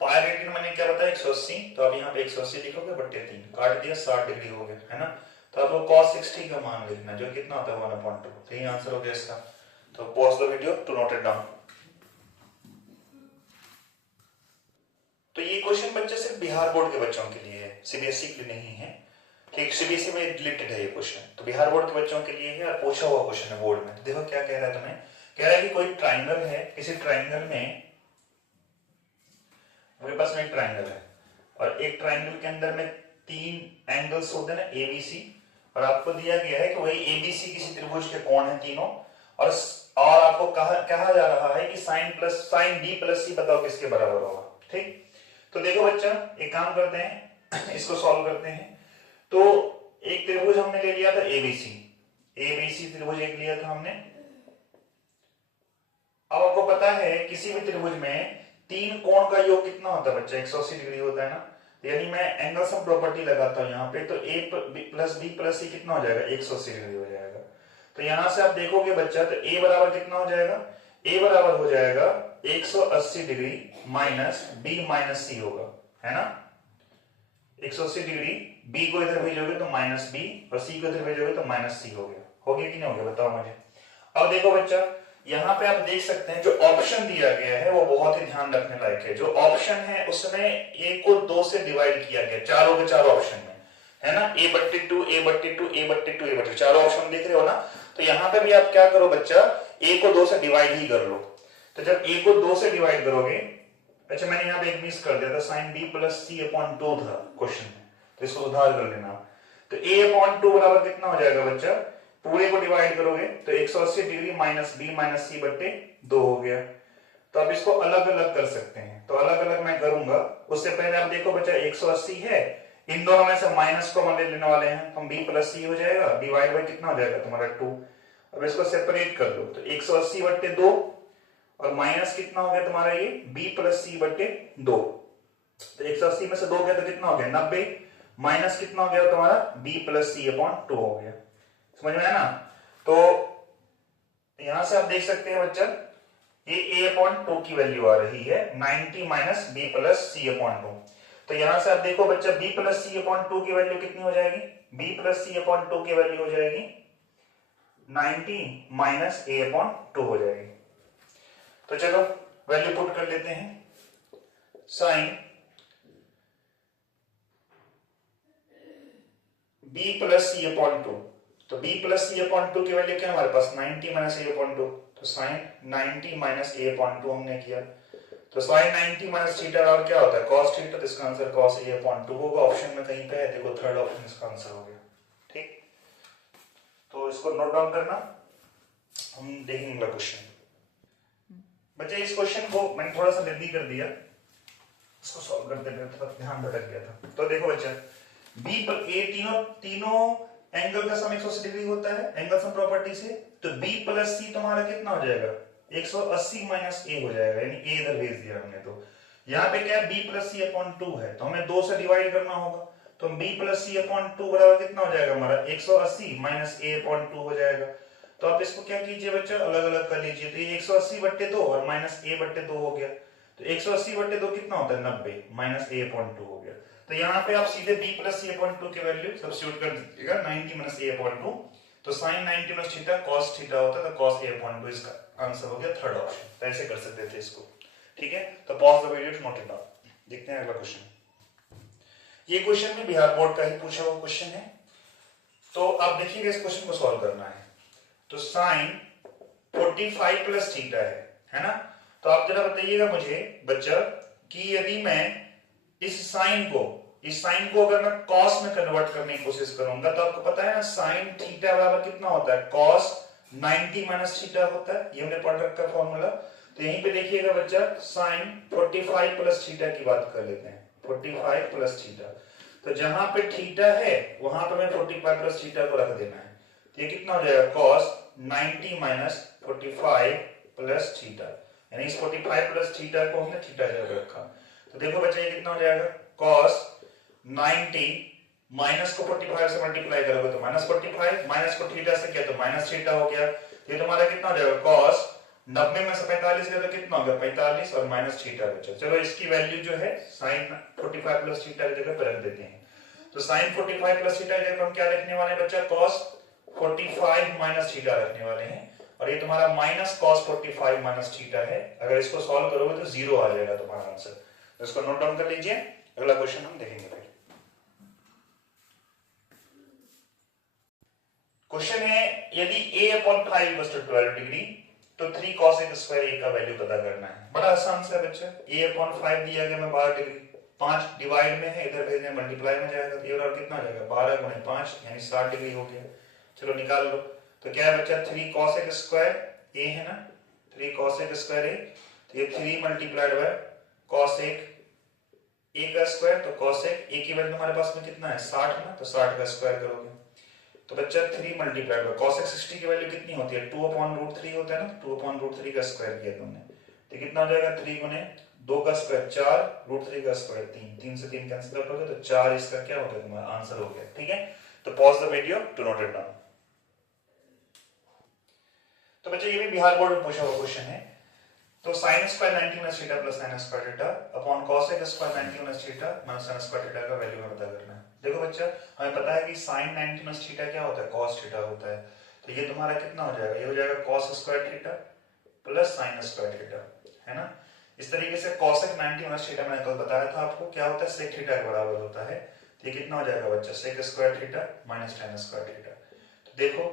पाई रेडियन मैंने क्या बताया, 180, तो अब यहाँ पे 180 लिखोगे बट्टे 3, काट दिया, 60 डिग्री हो गया, है ना। तो आपको cos 60 का मान लिखना, जो कितना होता है 1/2, तो यही आंसर हो गया इसका। तो pause the video to note it down. तो ये क्वेश्चन बच्चे सिर्फ बिहार बोर्ड के बच्चों के लिए है, सीबीएसई के लिए नहीं है। ठीक, सीबीएसई में रिलेटेड है ये क्वेश्चन, तो बिहार बोर्ड के बच्चों के लिए है और पूछा हुआ क्वेश्चन है बोर्ड में। तो देखो क्या कह रहा है तुम्हें, कह रहा है कि कोई ट्राइंगल है, किसी ट्राइंगल में, मेरे पास में एक ट्राइंगल है और एक ट्राइंगल के अंदर में 3 एंगल्स होते हैं ना, एबीसी, और आपको दिया गया है कि वही एबीसी किसी त्रिभुज के कोण है तीनों, और आपको कहा जा रहा है कि साइन बी प्लस सी बताओ किसके बराबर होगा। ठीक, तो देखो बच्चा, एक काम करते हैं, इसको सॉल्व करते हैं। तो एक त्रिभुज हमने ले लिया था एबीसी, एबीसी त्रिभुज एक लिया था हमने। अब आपको पता है किसी भी त्रिभुज में 3 कोण का योग कितना होता है बच्चा, 180 डिग्री होता है ना। यानी मैं एंगल सम प्रॉपर्टी लगाता हूं यहाँ पे, तो ए प्लस बी प्लस सी कितना हो जाएगा, 180 डिग्री हो जाएगा। तो यहां से आप देखोगे बच्चा, तो ए बराबर कितना हो जाएगा, ए बराबर हो जाएगा 180 डिग्री माइनस बी माइनस सी होगा, है ना। 180 डिग्री, बी को इधर भेजोगे तो माइनस बी और सी को इधर भेजोगे तो माइनस सी हो गया कि नहीं हो गया बताओ मुझे। अब देखो बच्चा, यहाँ पे आप देख सकते हैं जो ऑप्शन दिया गया है वो बहुत ही ध्यान रखने लायक है। जो ऑप्शन है उसमें ए को 2 से डिवाइड किया गया, चारों के चारों ऑप्शन में, है ना, a/2 a/2 a/2 a/2 चारों ऑप्शन दिख रहे हो ना। तो यहाँ पे भी आप क्या करो बच्चा, ए को 2 से डिवाइड ही कर लो। तो जब ए को 2 से डिवाइड करोगे, अच्छा मैंने यहाँ पे एक मिस कर दिया था, साइन b प्लस सी अपॉन 2 था क्वेश्चन में, तो इसको सुधार कर लेना। तो a अपॉन 2 बराबर कितना हो जाएगा बच्चा, पूरे को डिवाइड करोगे तो 180 डिग्री माइनस बी माइनस सी बट्टे 2 हो गया। तो अब इसको अलग अलग कर सकते हैं, तो अलग अलग मैं करूंगा। उससे पहले आप देखो बच्चा 180 है, इन दोनों में से माइनस को ले लेने वाले हैं, हम b प्लस सी हो जाएगा, डिवाइड बाई कितना हो जाएगा तुम्हारा 2। अब इसको सेपरेट कर दो, तो 180 बट्टे 2 और माइनस कितना हो गया तुम्हारा ये b प्लस सी बट्टे 2। तो 180 में से 2 गया तो कितना हो गया 90, माइनस कितना हो गया तुम्हारा b प्लस सी अपॉन 2 हो गया। समझ में है ना। तो यहां से आप देख सकते हैं बच्चा, ये a अपॉन 2 की वैल्यू आ रही है 90 माइनस b प्लस सी अपॉन 2। तो यहां से आप देखो बच्चा, b प्लस सी अपॉन 2 की वैल्यू कितनी हो जाएगी, b प्लस सी अपॉन 2 की वैल्यू हो जाएगी 90 माइनस a अपॉन 2 हो जाएगी। तो चलो वैल्यू पुट कर लेते हैं, साइन b प्लस सी अपॉन 2, तो b प्लस सी अपॉन 2 की वैल्यू क्या हमारे पास 90 माइनस a अपॉन 2, तो साइन 90 माइनस a अपॉन 2 हमने किया। तो साइन 90 माइनस थीटा और क्या होता है cos थीटा, तो इसका आंसर cos a अपॉन 2 होगा। ऑप्शन में कहीं पे है, देखो थर्ड ऑप्शन इसका आंसर हो गया। ठीक, तो इसको नोट डाउन करना, हम देखेंगे अगला क्वेश्चन। बच्चे इस क्वेश्चन को मैंने थोड़ा सा जल्दी कर दिया, इसको सॉल्व करते हुए थोड़ा ध्यान भटक गया था। तो देखो बच्चा, बी पर ए तीनों एंगल का सम 180 डिग्री होता है एंगल सम प्रॉपर्टी से। तो b प्लस सी तुम्हारा कितना हो जाएगा 180 माइनस a हो जाएगा, यानी a इधर भेज दिया हमने। तो यहाँ पे क्या है b प्लस सी अपॉन 2 है, तो हमें 2 से डिवाइड करना होगा। तो b प्लस सी अपॉन 2 बराबर कितना हो जाएगा हमारा 180 माइनस a अपॉन 2 हो जाएगा। तो आप इसको क्या कीजिए बच्चा, अलग अलग कर लीजिए। तो ये 180 बट्टे 2 और माइनस a बट्टे 2 हो गया। तो 180 बट्टे 2 कितना होता है 90 माइनस a अपॉन 2 हो गया। तो यहाँ पे आप सीधे b प्लस सी अपॉन 2 की वैल्यू सब्स्टिट्यूट कर दीजिएगा 90 माइनस a अपॉन 2। तो sine 90 minus theta cos theta होता है, तो cos a अपॉन 2 इसका आंसर हो गया थर्ड ऑप्शन। तो ऐसे कर सकते थे इसको। ठीक है, तो pause the video to note it down. देखते हैं अगला क्वेश्चन। ये क्वेश्चन भी बिहार बोर्ड का ही पूछा हुआ क्वेश्चन है, तो आप देखिएगा इस क्वेश्चन को सॉल्व करना है। तो साइन 45 प्लस थीटा है ना। तो आप जरा बताइएगा मुझे बच्चा कि यदि मैं इस साइन को अगर मैं कॉस में कन्वर्ट करने की कोशिश करूंगा, तो आपको पता है ना साइन थीटा बराबर कितना होता है कॉस 90 माइनस थीटा होता है, ये हमने पढ़ रखा है फॉर्मूला। तो यहीं पे देखिएगा बच्चा, साइन 45 प्लस थीटा की बात कर लेते हैं, 45 प्लस थीटा। तो जहां पे थीटा है वहां पे मैं 45 प्लस थीटा को रख देना है। तो ये कितना हो जाएगा cos 90 माइनस 45 प्लस थीटा, यानी इस 45 प्लस थीटा को हमने थीटा जगह रखा। तो देखो बच्चा ये कितना हो जाएगा cos 90 माइनस को 45 से मल्टीप्लाई करोगे तो माइनस 45, माइनस को थीटा से किया तो माइनस थीटा हो गया। ये तुम्हारा कितना हो जाएगा cos 90 में से 45 गया तो कितना होगा 45 और माइनस थीटा बचा। चलो इसकी वैल्यू जो है साइन 45 प्लस थीटा की जगह पर रख देते हैं। तो साइन 45 प्लस थीटा की जगह हम क्या रखने वाले हैं बच्चा, cos 45 माइनस थीटा रखने वाले हैं। और ये तुम्हारा माइनस cos 45 माइनस थीटा है। अगर इसको सॉल्व करोगे तो 0 आ जाएगा तुम्हारा आंसर। तो इसको नोट डाउन कर लीजिए, अगला क्वेश्चन हम देखेंगे फिर। क्वेश्चन है यदि a अपॉन 5 12 डिग्री तो 3 cos a स्क्वायर a का वैल्यू पता करना है। बड़ा आसान सा है बच्चा, a अपॉन 5 दिया गया मैं 12 डिग्री, 5 डिवाइड में है, इधर भेजने मल्टीप्लाई में जाएगा, तो और कितना आ जाएगा 12 गुणे 5 यानी 60 डिग्री हो गया। चलो निकाल लो। तो क्या है बच्चा 3 cos a स्क्वायर a है ना, 3 cos a स्क्वायर a, तो ये 3 मल्टीप्लाइड बाय cos a का स्क्वायर, तो cos a की वैल्यू हमारे पास में कितना है 60 ना, तो 60 का स्क्वायर करोगे तो बच्चा 3 मल्टीप्लाइड बाय cos 60 की वैल्यू कितनी होती है 2 अपॉन रूट 3 होता है ना, 2 अपॉन रूट 3 का स्क्वायर किया तुमने, तो कितना हो जाएगा 3 गुने 2 का स्क्वायर 4, रूट 3 का स्क्वायर 3, 3 से 3 कैंसिल आउट हो गया, तो 4 इसका क्या हो गया तुम्हारा आंसर हो गया। ठीक है, तो pause the video to note it down. तो बच्चा ये भी बिहार बोर्ड में पूछा हुआ क्वेश्चन है। तो sine square 90 minus theta plus sign square theta upon cosec square 90 minus theta minus sine square theta का वैल्यू पता करना है। देखो बच्चा, हमें पता है कि साइन 90 माइनस थीटा क्या होता है, कॉस थीटा होता है। तो ये तुम्हारा कितना हो जाएगा, ये हो जाएगा cos square theta plus sign square theta, है ना। इस तरीके से कॉसेक 90 माइनस थीटा मैंने कल बताया था आपको क्या होता है, सेक थीटा के बराबर होता है। तो ये कितना हो जाएगा बच्चा, sec square theta minus tan square theta. तो देखो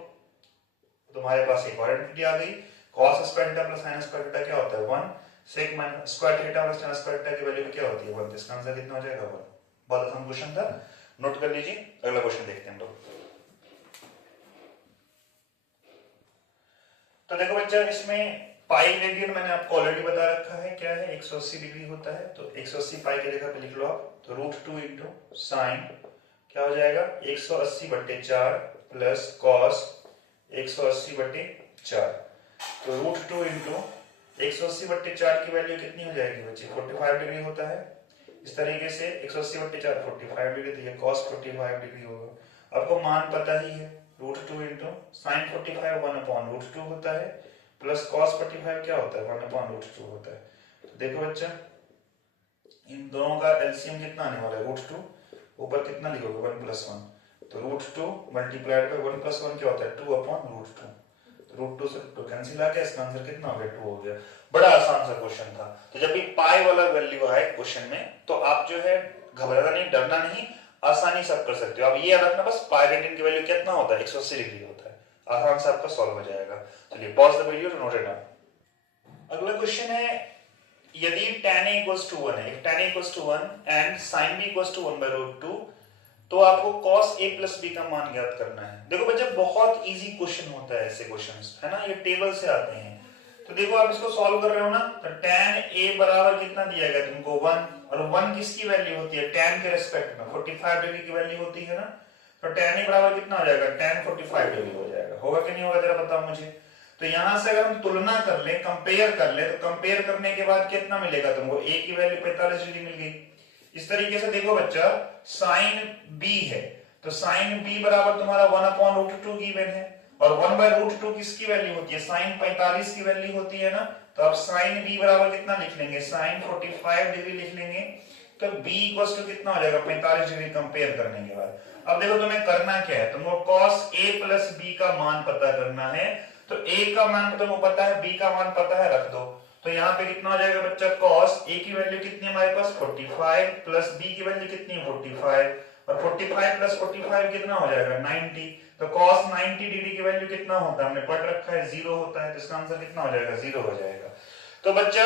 तुम्हारे पास एक और आइडेंटिटी आ गई, cos square theta plus sin square theta क्या होता है 1, sec square theta plus tan square theta की वैल्यू क्या होती है 1। इसका आंसर कितना हो जाएगा 1। बहुत आसान क्वेश्चन था, नोट कर लीजिए। अगला क्वेश्चन देखते हैं हम लोग। तो देखो बच्चा, इसमें पाई ग्रेडियंट मैंने आपको ऑलरेडी बता रखा है क्या है, 180 डिग्री होता है। तो 180 पाई की जगह पे लिख लो आप, तो √2 इंटू साइन क्या हो जाएगा 180/4 प्लस कॉस 180/4। तो √2 इंटू 180/4 की वैल्यू कितनी हो जाएगी बच्चे, 45 डिग्री होता है। इस तरीके से 180/4 45 डिग्री, तो ये cos 45 डिग्री होगा। आपको मान पता ही है, √2 इंटू साइन 45 1/√2 होता है प्लस cos 45 क्या होता है 1/√2 होता है। तो देखो बच्चा, इन दोनों का एलसीएम कितना आने वाला है √2, ऊपर कितना लिखोगे 1 + 1, तो √2 मल्टीप्लाइड बाय 1 + 1 क्या होता है 2/√2। √2 से √2 कैंसिल आ गया, इसका आंसर कितना हो गया 2 हो गया। बड़ा आसान सा क्वेश्चन था। तो जब भी पाई वाला वैल्यू आए क्वेश्चन में तो आप जो है घबराना नहीं, डरना नहीं, आसानी से आप कर सकते हो। आप ये याद रखना बस, पाई रेडियन की वैल्यू कितना होता है 180 डिग्री होता है, आसान से आपका सॉल्व हो जाएगा। चलिए pause the video to note it down. अगला क्वेश्चन है, यदि tan a = 1 है, tan a = 1 and sin b = 1/√2, तो आपको cos a + b का मान ज्ञात करना है। देखो बच्चा, बहुत इजी क्वेश्चन होता है ऐसे क्वेश्चंस, है ना, ये टेबल से आते हैं। तो देखो आप इसको सॉल्व कर रहे हो ना, तो tan a बराबर कितना दिया गया तुमको 1, और 1 किसकी वैल्यू होती है tan के रिस्पेक्ट में 45 डिग्री की वैल्यू होती है ना। तो tan a बराबर कितना हो जाएगा tan 45 डिग्री हो जाएगा, होगा कि नहीं होगा जरा बताओ मुझे। तो यहां से अगर हम तुलना कर ले, कंपेयर कर ले, तो कंपेयर करने के बाद कितना मिलेगा तुमको, a की वैल्यू 45 डिग्री मिल गई। इस तरीके से देखो बच्चा, साइन b है, तो साइन b बराबर तुम्हारा 1/√2 गिवन है, और 1/√2 किसकी वैल्यू होती है, साइन 45 की वैल्यू होती है ना। तो अब साइन b बराबर कितना लिख लेंगे, साइन 45 डिग्री लिख लेंगे। तो b = कितना हो जाएगा 45 डिग्री कंपेयर करने के बाद। अब देखो तुम्हें करना क्या है, तुमको cos a + b का मान पता करना है। तो a का मान तुमको पता है, b का मान पता है, रख दो। तो यहाँ पे कितना हो जाएगा बच्चा, cos a की वैल्यू कितनी है हमारे पास 45 प्लस b की वैल्यू कितनी है 45, और 45 + 45 कितना हो जाएगा 90। तो cos 90 डिग्री की वैल्यू कितना होता है, हमने पढ़ रखा है 0 होता है। तो इसका आंसर कितना हो जाएगा 0 हो जाएगा। तो बच्चा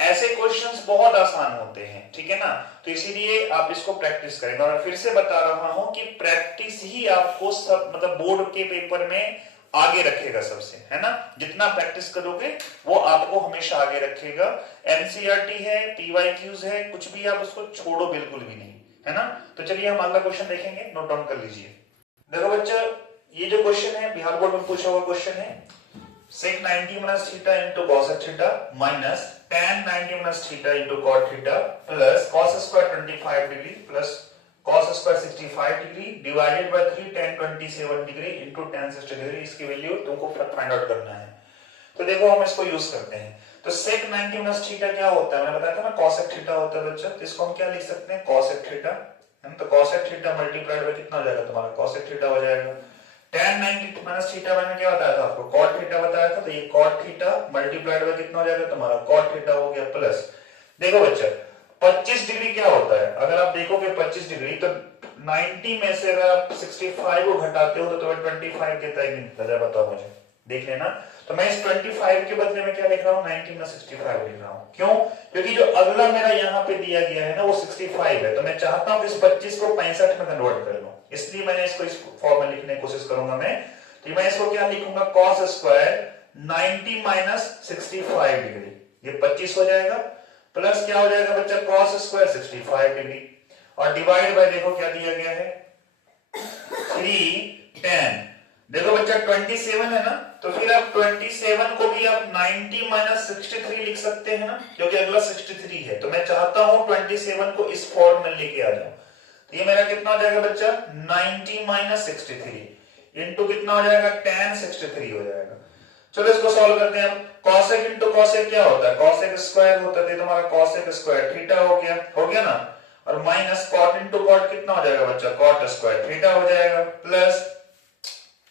ऐसे क्वेश्चंस बहुत आसान होते हैं, ठीक है ना। तो इसीलिए आप इसको प्रैक्टिस करें। और मैं फिर से बता रहा हूं कि प्रैक्टिस ही आपको सब मतलब बोर्ड के पेपर में आगे रखेगा सबसे, है ना। जितना प्रैक्टिस करोगे वो आपको हमेशा आगे रखेगा। एनसीईआरटी है, पीवाईक्यूज है, कुछ भी आप उसको छोड़ो बिल्कुल भी नहीं, है ना। तो चलिए हम अगला क्वेश्चन देखेंगे, नोट डाउन कर लीजिए। देखो बच्चा, ये जो क्वेश्चन है बिहार बोर्ड में पूछा हुआ क्वेश्चन है, sec 90 minus theta into cosec theta minus tan 90 minus theta into cot theta plus cos square 25 degree plus cos square 65 degree divided by 3 tan 27 degree into tan 60 degree। इसकी वैल्यू तुमको फाइंड आउट करना है। तो देखो हम इसको यूज करते हैं। तो sec 90 minus theta क्या होता है, मैंने बताया था ना cosec theta होता है बच्चा। तो इसको हम क्या लिख सकते हैं cosec theta, है ना। तो cosec theta मल्टीप्लाइड बाय कितना हो जाएगा तुम्हारा cosec theta हो जाएगा। tan 90 माइनस थीटा मैंने क्या बताया था आपको, cot थीटा बताया था। तो ये cot थीटा मल्टीप्लाइड बाय कितना हो जाएगा तुम्हारा cot थीटा हो गया प्लस। देखो बच्चा, 25 डिग्री क्या होता है, अगर आप देखोगे 25 डिग्री, तो 90 में से अगर आप 65 को घटाते हो तो तुम्हें 25 कितना मिलता है बताओ मुझे, देख लेना। तो मैं इस 25 के बदले में क्या लिख रहा हूँ 90 में 65 लिख रहा हूँ। क्यों, क्योंकि जो अगला मेरा यहाँ पे दिया गया है ना वो 65 है। तो मैं चाहता हूँ इस 25 को 65 में कन्वर्ट कर लूं, इसलिए मैंने इसको इस फॉर्म में लिखने की कोशिश करूंगा मैं। तो मैं इसको क्या लिखूंगा cos स्क्वायर 90 माइनस 65 डिग्री, ये 25 हो जाएगा, प्लस क्या हो जाएगा बच्चा cos स्क्वायर 65 डिग्री, और डिवाइड बाय देखो क्या दिया गया है 3 tan। देखो बच्चा 27 है ना, तो फिर आप 27 को भी आप 90 माइनस 63 लिख सकते हैं ना, क्योंकि अगला 63 है। तो मैं चाहता हूं 27 को इस फॉर्म में लेके आ जाऊं। तो ये मेरा कितना हो जाएगा बच्चा 90 माइनस 63 इंटू कितना हो जाएगा tan 63 हो जाएगा। चलो इसको सॉल्व करते हैं। अब cosec इंटू cosec क्या होता है, cosec स्क्वायर होता है, तो तुम्हारा cosec स्क्वायर थीटा हो गया ना, और माइनस cot इंटू cot कितना हो जाएगा बच्चा, cot स्क्वायर थीटा हो जाएगा, प्लस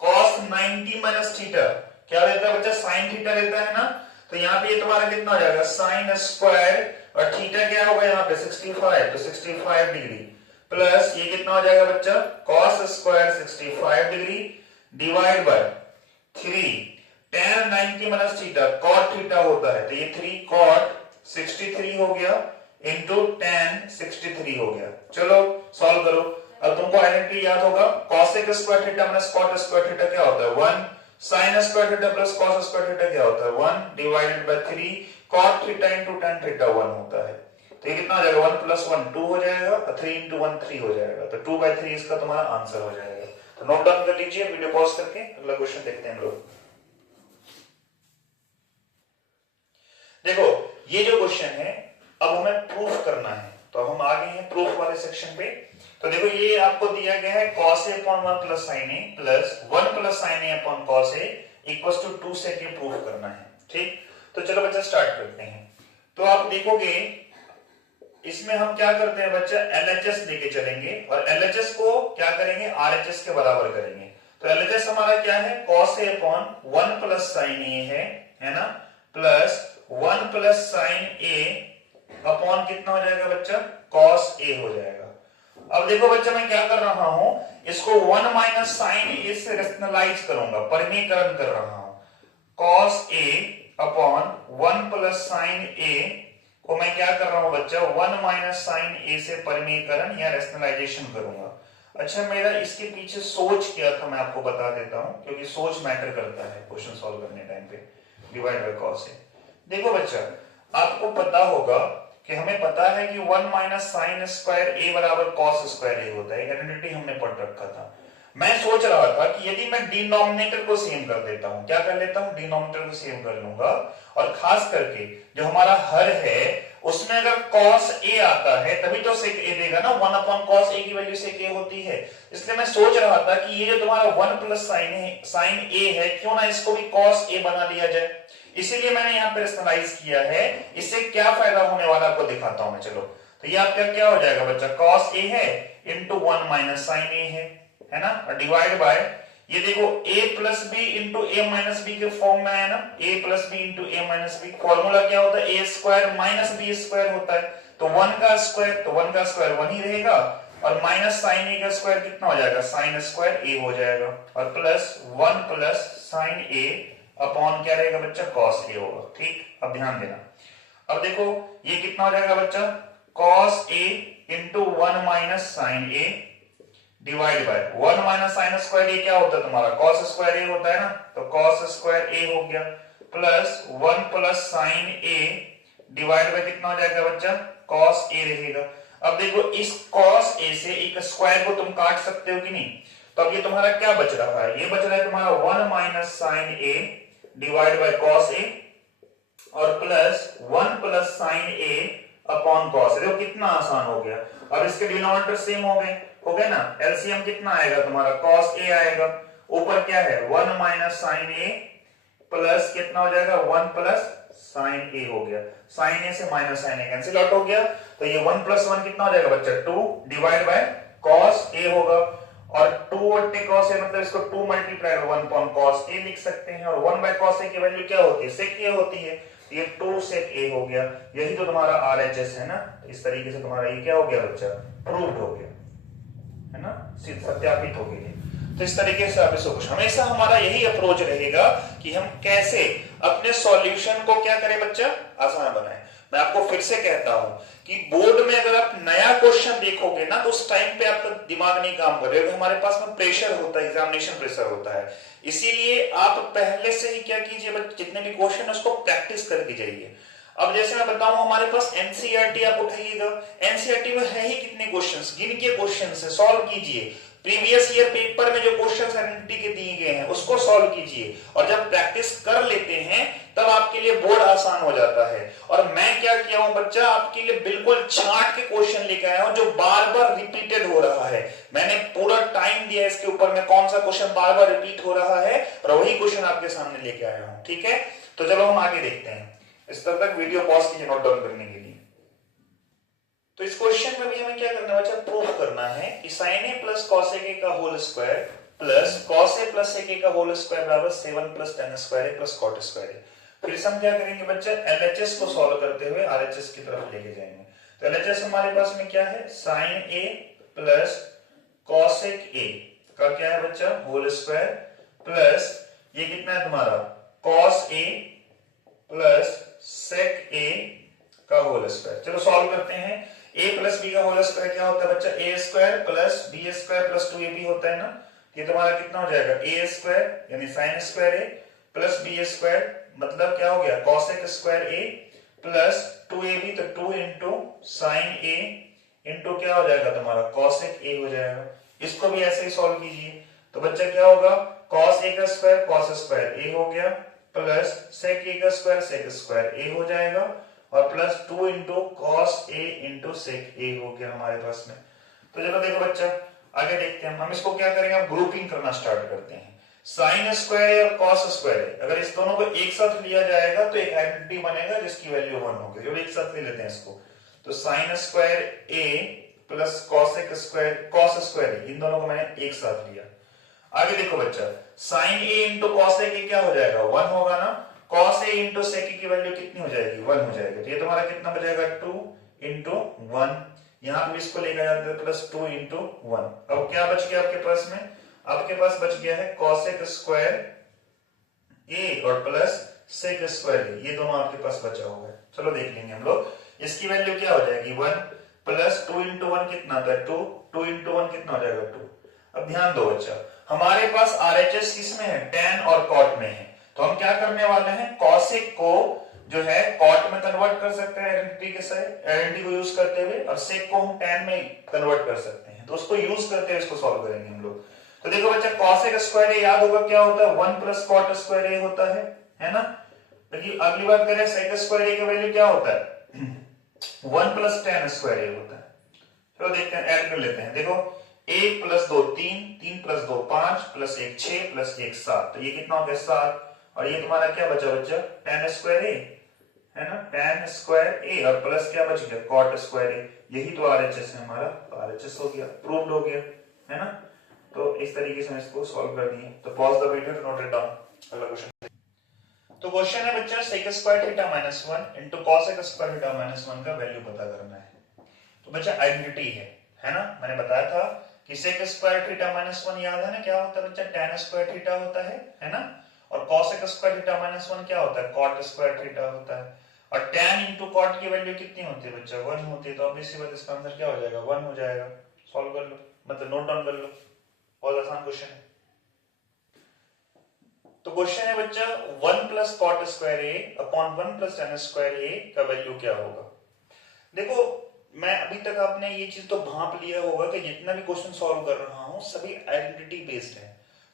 cos 90 माइनस थीटा क्या रहता है बच्चा, sin थीटा रहता है ना, तो यहाँ पे ये तुम्हारा कितना हो जाएगा sin स्क्वायर, और थीटा क्या होगा यहाँ पे 65, तो 65 डिग्री, प्लस ये कितना हो जाएगा बच्चा cos square 65 degree divide by 3 tan 90 minus theta cot theta होता है, तो ये 3 cot 63 हो गया इंटू tan 63 हो गया। चलो सॉल्व करो। अब तुमको आइडेंटिटी याद होगा, cosec square theta minus cot square theta क्या होता है 1, sin square theta plus cos square theta क्या होता है 1 divided by 3 cot theta into tan theta 1 होता है। तो ये कितना हो जाएगा 1 प्लस 1 2 हो जाएगा, और 3 इंटू 1 3 हो जाएगा, तो 2/3 इसका तुम्हारा आंसर हो जाएगा। तो नोट डाउन कर लीजिए, वीडियो पॉज करके अगला क्वेश्चन देखते हैं हम लोग। देखो ये जो क्वेश्चन है अब हमें प्रूफ करना है, तो अब हम आ गए हैं प्रूफ वाले सेक्शन पे। तो देखो ये आपको दिया गया है cos a upon 1 plus sin a plus 1 plus sin a upon cos a equals to 2 से के प्रूफ करना है। ठीक, तो चलो बच्चा स्टार्ट करते हैं। तो आप देखोगे इसमें हम क्या करते हैं बच्चा, LHS लेके चलेंगे और LHS को क्या करेंगे, RHS के बराबर करेंगे। तो LHS हमारा क्या है, cos a upon 1 plus sin a है ना, plus 1 plus sin a upon कितना हो जाएगा बच्चा, cos a हो जाएगा। अब देखो बच्चा मैं क्या कर रहा हूं, इसको 1 माइनस sin a से रेशनलाइज करूंगा, परिमीकरण कर रहा हूं। cos a upon 1 plus sin a को मैं क्या कर रहा हूं बच्चा, 1 माइनस sin a से परिमीकरण या रेशनलाइजेशन करूंगा। अच्छा मेरा इसके पीछे सोच क्या था मैं आपको बता देता हूं, क्योंकि सोच मैटर करता है क्वेश्चन सॉल्व करने टाइम पे। डिवाइड बाय cos a, देखो बच्चा आपको पता होगा कि हमें पता है कि 1 माइनस साइन स्क्वायर a बराबर cos स्क्वायर a होता है, आइडेंटिटी हमने पढ़ रखा था। मैं सोच रहा था कि यदि मैं डिनोमिनेटर को सेम कर देता हूं, क्या कर लेता हूं, डिनोमिनेटर को सेम कर लूंगा, और खास करके जो हमारा हर है उसमें अगर cos a आता है तभी तो sec a देगा ना, 1 अपॉन cos a की वैल्यू sec a होती है। इसलिए मैं सोच रहा था कि ये जो तुम्हारा 1 प्लस साइन a है, क्यों ना इसको भी cos a बना लिया जाए, इसीलिए मैंने यहाँ पे रेशनलाइज किया है। इससे क्या फायदा होने वाला आपको दिखाता हूं मैं। चलो तो ये आपका क्या हो जाएगा बच्चा, cos a है इंटू 1 माइनस साइन a है ना, और डिवाइड बाय ये देखो a plus B into a minus B के फॉर्म में है ना, a plus B into a minus B, formula क्या होता है, a square minus B square होता है, तो 1 का स्क्वायर, तो 1 का स्क्वायर 1 ही रहेगा, और माइनस साइन a का स्क्वायर कितना हो जाएगा, साइन स्क्वायर a हो जाएगा, और plus 1 plus sine a upon क्या रहेगा बच्चा, cos a होगा। ठीक, अब ध्यान देना। अब देखो ये कितना हो जाएगा बच्चा, cos a into 1 minus sine a divide by 1 minus sine square a क्या होता है तुम्हारा, cos स्क्वायर a होता है ना, तो cos स्क्वायर a हो गया, plus 1 plus sine a divide by कितना हो जाएगा बच्चा, cos a रहेगा। अब देखो इस cos a से एक स्क्वायर को तुम काट सकते हो कि नहीं, तो अब ये तुम्हारा क्या बच रहा है, ये बच रहा है तुम्हारा 1 minus sine a divide by cos a और plus 1 plus sine a upon cos। देखो कितना आसान हो गया। अब इसके डिनोमिनेटर सेम हो गए ना, एलसीएम कितना आएगा तुम्हारा, cos a आएगा, ऊपर क्या है 1 माइनस साइन a प्लस कितना हो जाएगा 1 प्लस साइन a हो गया, साइन a से minus sine a cancel out हो गया, तो ये 1 प्लस 1 कितना हो जाएगा बच्चा 2 डिवाइड बाय cos a होगा, और 2 बट्टे cos a मतलब इसको 2 मल्टीप्लाई 1 अपॉन cos a लिख सकते हैं, और 1 बाय cos a की वैल्यू क्या होती है, sec a होती है, ये 2 sec a हो गया। यही तो तुम्हारा RHS है ना, इस तरीके से तुम्हारा ये क्या हो गया बच्चा, प्रूव्ड हो गया है ना, सत्यापित हो गया। तो इस तरीके से आप इसको, हमेशा हमारा यही अप्रोच रहेगा कि हम कैसे अपने सॉल्यूशन को क्या करें बच्चा, आसान बनाएं। मैं आपको फिर से कहता हूं कि बोर्ड में अगर आप नया क्वेश्चन देखोगे ना, तो उस टाइम पे आपका दिमाग नहीं काम करेगा, हमारे पास में प्रेशर होता है, एग्जामिनेशन प्रेशर होता है। इसीलिए आप पहले से ही क्या कीजिए, जितने भी क्वेश्चन है उसको प्रैक्टिस करके जाइए। अब जैसे मैं बताऊं, हमारे पास एनसीईआरटी आप उठाइएगा, एनसीईआरटी में है ही कितने क्वेश्चंस, गिन के क्वेश्चंस है, सॉल्व कीजिए, प्रीवियस ईयर पेपर में जो क्वेश्चंस आइडेंटिटी के दिए गए हैं उसको सॉल्व कीजिए, और जब प्रैक्टिस कर लेते हैं तब आपके लिए बोर्ड आसान हो जाता है। और मैं क्या किया हूं बच्चा, आपके लिए बिल्कुल छांट के क्वेश्चन लेके आया हूं जो बार बार रिपीटेड हो रहा है। मैंने पूरा टाइम दिया इसके ऊपर में कौन सा क्वेश्चन बार बार रिपीट हो रहा है, और वही क्वेश्चन आपके सामने लेके आया हूं। ठीक है, तो चलो हम आगे देखते हैं। इस तक वीडियो पॉज कीजिए नोट डाउन करने के लिए। तो इस क्वेश्चन में भी हमें क्या करना है बच्चा, प्रूफ करना है कि sin a प्लस cos a का whole square plus cos a plus a का होल स्क्वायर बराबर 7 plus tan square a plus cot square a। फिर से हम क्या करेंगे बच्चा, LHS को सॉल्व करते हुए RHS की तरफ लेके जाएंगे। तो LHS हमारे पास में क्या है, sin a plus cosec a का क्या है बच्चा, होल स्क्वायर प्लस ये कितना है तुम्हारा cos a plus sec a का होल स्क्वायर। चलो सॉल्व करते हैं। a प्लस बी का होल स्क्वायर क्या होता है बच्चा, a square plus B square plus 2ab होता है ना। ये तुम्हारा कितना हो जाएगा, a स्क्वायर यानी sine square a plus B square मतलब क्या हो गया cosec square a plus 2ab, तो 2 इंटू साइन a इंटू क्या हो जाएगा तुम्हारा cosec a हो जाएगा। इसको भी ऐसे ही सॉल्व कीजिए। तो बच्चा क्या होगा, cos a का स्क्वायर cos स्क्वायर a हो गया प्लस sec a का स्क्वायर sec स्क्वायर a हो जाएगा और plus 2 into cos a into sec ए हो गया हमारे पास में। तो चलो देखो बच्चा आगे देखते हैं। हम इसको क्या करेंगे, हम ग्रुपिंग करना स्टार्ट करते हैं। साइन स्क्वायर और कॉस स्क्वायर, अगर इस दोनों को एक साथ लिया जाएगा तो एक आइडेंटिटी बनेगा जिसकी वैल्यू 1 होगी। जो एक साथ ले लेते हैं इसको, तो sine square a plus cosec square cos square, इन दोनों को मैंने एक साथ लिया। आगे देखो बच्चा, sine a into cosec a क्या हो जाएगा, 1 होगा ना। cos a इंटू sec की वैल्यू कितनी हो जाएगी, 1 हो जाएगा। तो ये तुम्हारा कितना बचेगा, 2 इंटू 1। यहां पे इसको लेकर जाते हैं प्लस 2 इंटू 1। अब क्या बच गया आपके पास में, आपके पास बच गया है cosec स्क्वायर a और प्लस sec स्क्वायर a, ये दोनों आपके पास बचा हुआ है। चलो देख लेंगे हम लोग। इसकी वैल्यू क्या हो जाएगी, 1 प्लस 2 इंटू 1 कितना आता है 2, 2 इंटू 1 कितना हो जाएगा 2। अब ध्यान दो बच्चा, हमारे पास RHS किसमें है, tan और cot में है। तो हम क्या करने वाले हैं, cosec को जो है cot में कन्वर्ट कर सकते हैं आइडेंटिटी को यूज करते हुए, और sec को हम tan में कन्वर्ट कर सकते हैं। तो उसको यूज करते हुए इसको सॉल्व करेंगे हम लोग। तो देखो बच्चा, cosec स्क्वायर a याद होगा क्या होता है, 1 प्लस cot स्क्वायर a होता है ना। लेकिन अगली बात करें sec स्क्वायर a की वैल्यू क्या होता है 1 प्लस tan स्क्वायर a होता है। चलो देखते हैं, ऐड कर लेते हैं। देखो 1 प्लस 2 3, 3 प्लस 2 5 प्लस 1 6 प्लस 1 7, तो ये कितना हो गया 7। और ये तुम्हारा क्या बचा बच्चा, tan स्क्वायर a है ना, tan स्क्वायर a और प्लस क्या बच गया cot स्क्वायर a। यही तो RHS है हमारा, RHS हो गया, प्रूव्ड हो गया है ना। तो इस तरीके से हम इसको सॉल्व कर दिए। तो pause the video to note it down. अगला क्वेश्चन। तो क्वेश्चन है बच्चा, sec square theta minus 1 into cosec square theta minus 1 का वैल्यू पता करना है। तो बच्चा आइडेंटिटी है ना, मैंने बताया था कि sec स्क्वायर थीटा माइनस 1 याद है ना क्या होता है बच्चा, tan स्क्वायर थीटा होता है ना। और cosec स्क्वायर थीटा माइनस 1 क्या होता है, cot स्क्वायर थीटा होता है। और tan इंटू cot की वैल्यू कितनी होती है बच्चा, 1 होती है। तो ऑब्वियसली बात इसका आंसर क्या हो जाएगा, 1 हो जाएगा। सॉल्व कर लो, मतलब नोट डाउन कर लो, बहुत आसान क्वेश्चन है। तो क्वेश्चन है बच्चा, 1 plus cot square a upon 1 plus tan square a का वैल्यू क्या होगा। देखो मैं अभी तक आपने ये चीज तो भांप लिया होगा कि जितना भी क्वेश्चन सॉल्व कर रहा हूं सभी आइडेंटिटी बेस्ड है।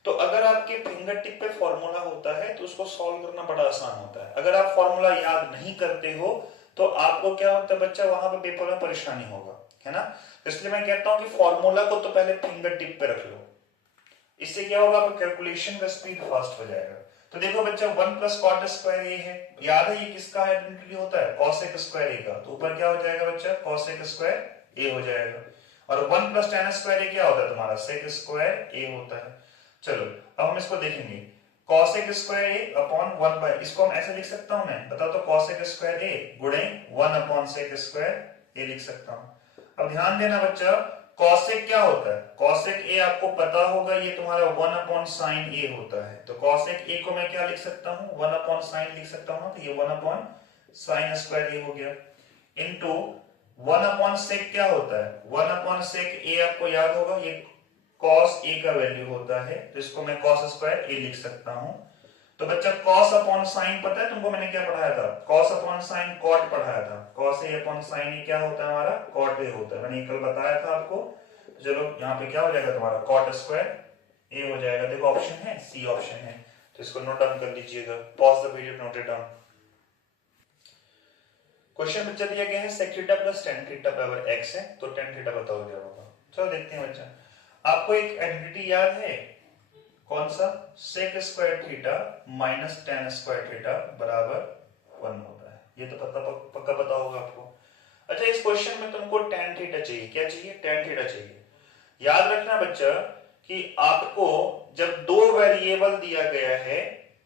तो अगर आपके फिंगर टिप पे फॉर्मूला होता है तो उसको सॉल्व करना बड़ा आसान होता है। अगर आप फॉर्मूला याद नहीं करते हो तो आपको क्या होता है बच्चा, वहां पे पेपर में परेशानी होगा, है ना। इसलिए मैं कहता हूं कि फॉर्मूला को तो पहले फिंगर टिप पे रख लो, इससे क्या होगा, आपका कैलकुलेशन का स्पीड फास्ट हो जाएगा। तो देखो बच्चा, 1 प्लस cot स्क्वायर a है, याद है ये किसका आइडेंटिटी होता है, cosec स्क्वायर a का। तो ऊपर क्या हो जाएगा बच्चा, cosec स्क्वायर a हो जाएगा। और 1 प्लस tan स्क्वायर a क्या होता है तुम्हारा, sec स्क्वायर a होता है। चलो अब हम इसको देखेंगे, cosec square a upon 1 by, इसको हम ऐसे लिख सकता हूं मैं, बता तो cosec स्क्वायर a गुणे 1 अपॉन sec स्क्वायर a लिख सकता हूं। अब ध्यान देना बच्चा, cosec क्या होता है, cosec a आपको पता होगा, ये तुम्हारा 1 अपॉन साइन a होता है। तो cosec a को मैं क्या लिख सकता हूं, 1 अपॉन साइन लिख सकता हूं। तो ये 1 अपॉन साइन स्क्वायर a हो गया, इनटू 1 अपॉन sec क्या होता है, 1 अपॉन sec a आपको याद होगा, ये cos a का वैल्यू होता है। तो इसको मैं cos स्क्वायर a लिख सकता हूं। तो बच्चा cos अपॉन साइन पता है तुमको, मैंने क्या पढ़ाया था, cos अपॉन साइन cot पढ़ाया था। cos a upon sine a क्या होता है हमारा, cot a होता है, मैंने कल बताया था आपको। चलो यहाँ पे क्या हो जाएगा तुम्हारा कॉट स्क्वायर ए हो जाएगा। देखो ऑप्शन है सी ऑप्शन है, तो इसको नोट डाउन कर लीजिएगा। Pause the video, note it down. Question बच्चा दिया गया है sec theta plus tan theta बराबर x है, तो tan थीटा बताओ क्या होगा। चलो देखते हैं बच्चा, आपको एक आइडेंटिटी याद है, कौन सा? sec square theta minus tan square theta बराबर 1 होता है। ये तो पक्का पता होगा आपको। अच्छा, इस क्वेश्चन में तुमको tan थीटा चाहिए। क्या चाहिए? tan थीटा चाहिए। याद रखना बच्चा कि आपको जब दो वेरिएबल दिया गया है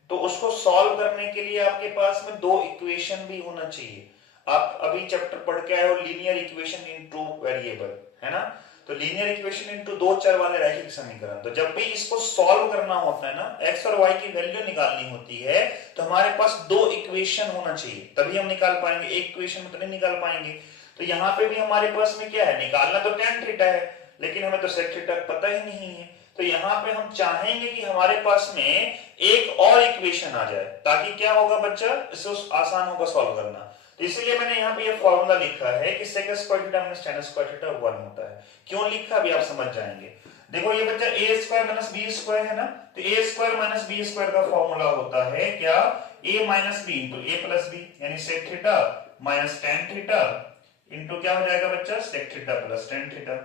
तो उसको सॉल्व करने के लिए आपके पास में दो इक्वेशन भी होना चाहिए। आप अभी चैप्टर पढ़ के आए हो linear equation in two variable, है ना? तो लीनियर इक्वेशन इन टू दो चर वाले रैखिक समीकरण, तो जब भी इसको सॉल्व करना होता है ना, एक्स और वाई की वैल्यू निकालनी होती है, तो हमारे पास दो इक्वेशन होना चाहिए, तभी हम निकाल पाएंगे। एक इक्वेशन में तो नहीं निकाल पाएंगे। तो यहाँ पे भी हमारे पास में क्या है, निकालना तो tan थीटा है, लेकिन हमें तो sec थीटा पता ही नहीं है। तो यहाँ पे हम चाहेंगे कि हमारे पास में एक और इक्वेशन आ जाए, ताकि क्या होगा बच्चा, इससे आसान होगा सॉल्व करना। तो इसलिए मैंने यहाँ पे ये फॉर्मूला लिखा है कि sec square theta minus tan square theta 1 होता है। क्यों लिखा अभी आप समझ जाएंगे। देखो ये बच्चा a square minus b square है ना, तो a square minus b square का फॉर्मूला होता है क्या, a minus b into a plus b, यानी sec theta minus tan theta into क्या हो जाएगा बच्चा, sec theta plus tan theta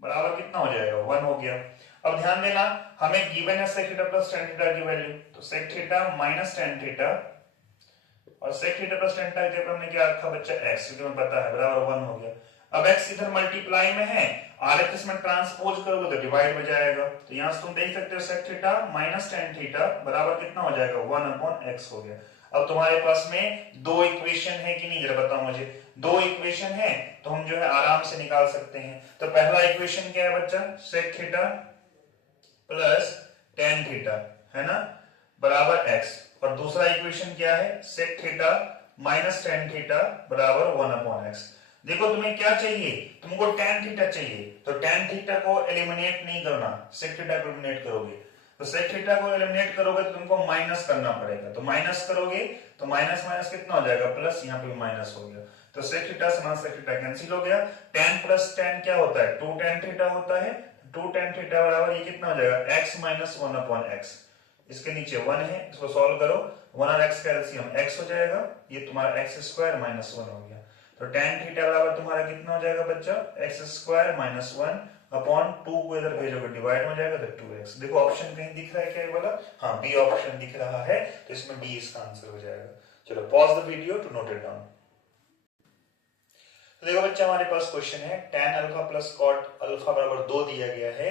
बराबर कितना हो जाएगा, 1 हो गया। अब ध्यान देना, हमें गिवन है sec theta plus tan theta की वैल्यू, तो sec theta minus tan theta और sec theta plus tan theta के हमने क्या रखा बच्चा, x, क्योंकि हमें पता है, बराबर 1 हो गया। अब x इधर मल्टीप्लाई में है, RHS में ट्रांसपोज करोगे तो डिवाइड हो जाएगा। तो यहां से तुम देख सकते हो sec theta minus tan theta बराबर कितना हो जाएगा, 1/x हो गया। अब तुम्हारे पास में दो इक्वेशन है कि नहीं, जरा बताओ मुझे। दो इक्वेशन है तो हम जो है आराम से निकाल सकते हैं। तो पहला इक्वेशन क्या है बच्चा, sec theta plus tan theta, है ना, बराबर x, और दूसरा इक्वेशन क्या है, sec theta minus tan theta बराबर 1/x। देखो तुम्हें क्या चाहिए, तुमको tan थीटा चाहिए, तो tan थीटा को एलिमिनेट नहीं करना, sec थीटा को एलिमिनेट करोगे। तो sec थीटा को एलिमिनेट करोगे तो तुमको माइनस करना पड़ेगा, तो माइनस करोगे तो माइनस माइनस कितना हो जाएगा, प्लस, यहाँ पे माइनस हो गया। तो sec थीटा से sec थीटा कैंसिल हो गया। tan प्लस tan क्या होता है, 2 tan थीटा होता है। 2 tan थीटा बराबर ये कितना हो जाएगा, x माइनस 1/x। इसके नीचे 1 है, इसको सॉल्व करो, 1 और x का एलसीएम x हो जाएगा, ये तुम्हारा x स्क्वायर माइनस 1 हो गया। तो tan थीटा बराबर तुम्हारा कितना हो जाएगा बच्चा, x स्क्वायर माइनस 1 अपॉन 2 को इधर भेजोगे डिवाइड हो जाएगा, तो 2x। देखो ऑप्शन कहीं दिख रहा है क्या, ये वाला? हाँ, बी ऑप्शन दिख रहा है, तो इसमें बी इसका आंसर हो जाएगा। चलो pause the video to note it down. तो देखो बच्चा, हमारे पास क्वेश्चन है tan alpha plus cot alpha बराबर 2 दिया गया है,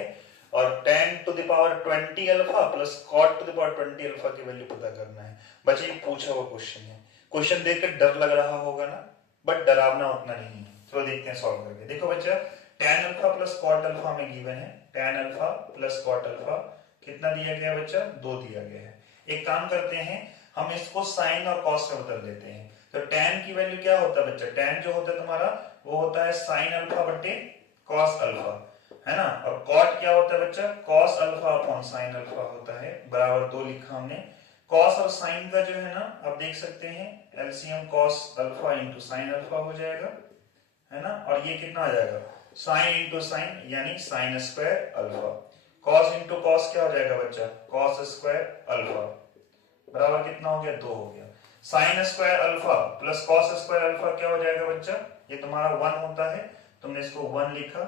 और tan to the power 20 alpha plus cot to the power 20 alpha की वैल्यू पता करना है। बच्चे ये पूछा हुआ क्वेश्चन है, क्वेश्चन देखकर डर लग रहा होगा ना, बट डरावना उतना नहीं है। चलो देखते हैं सॉल्व करके। देखो बच्चा, tan alpha plus cot alpha में गिवन है, tan alpha plus cot alpha कितना दिया गया बच्चा, 2 दिया गया है। एक काम करते हैं, हम इसको साइन और कॉस में बदल देते हैं। तो tan की वैल्यू क्या होता है बच्चा, tan जो होता है तुम्हारा वो होता है साइन अल्फा बटे कॉस अल्फा, है ना, और cot क्या होता है बच्चा, cos alpha upon sine alpha होता है, बराबर 2 लिखा हमने। कॉस और साइन का जो है ना, आप देख सकते हैं LCM cos alpha into sine alpha हो जाएगा, है ना, और ये कितना आ जाएगा, साइन इंटू साइन यानी sine square alpha. Cos into cos क्या हो जाएगा बच्चा, कॉस स्क्वायर अल्फा, बराबर कितना हो गया, 2 हो गया। Sine square alpha plus cos square alpha क्या हो जाएगा बच्चा, ये तुम्हारा 1 होता है, तुमने इसको 1 लिखा।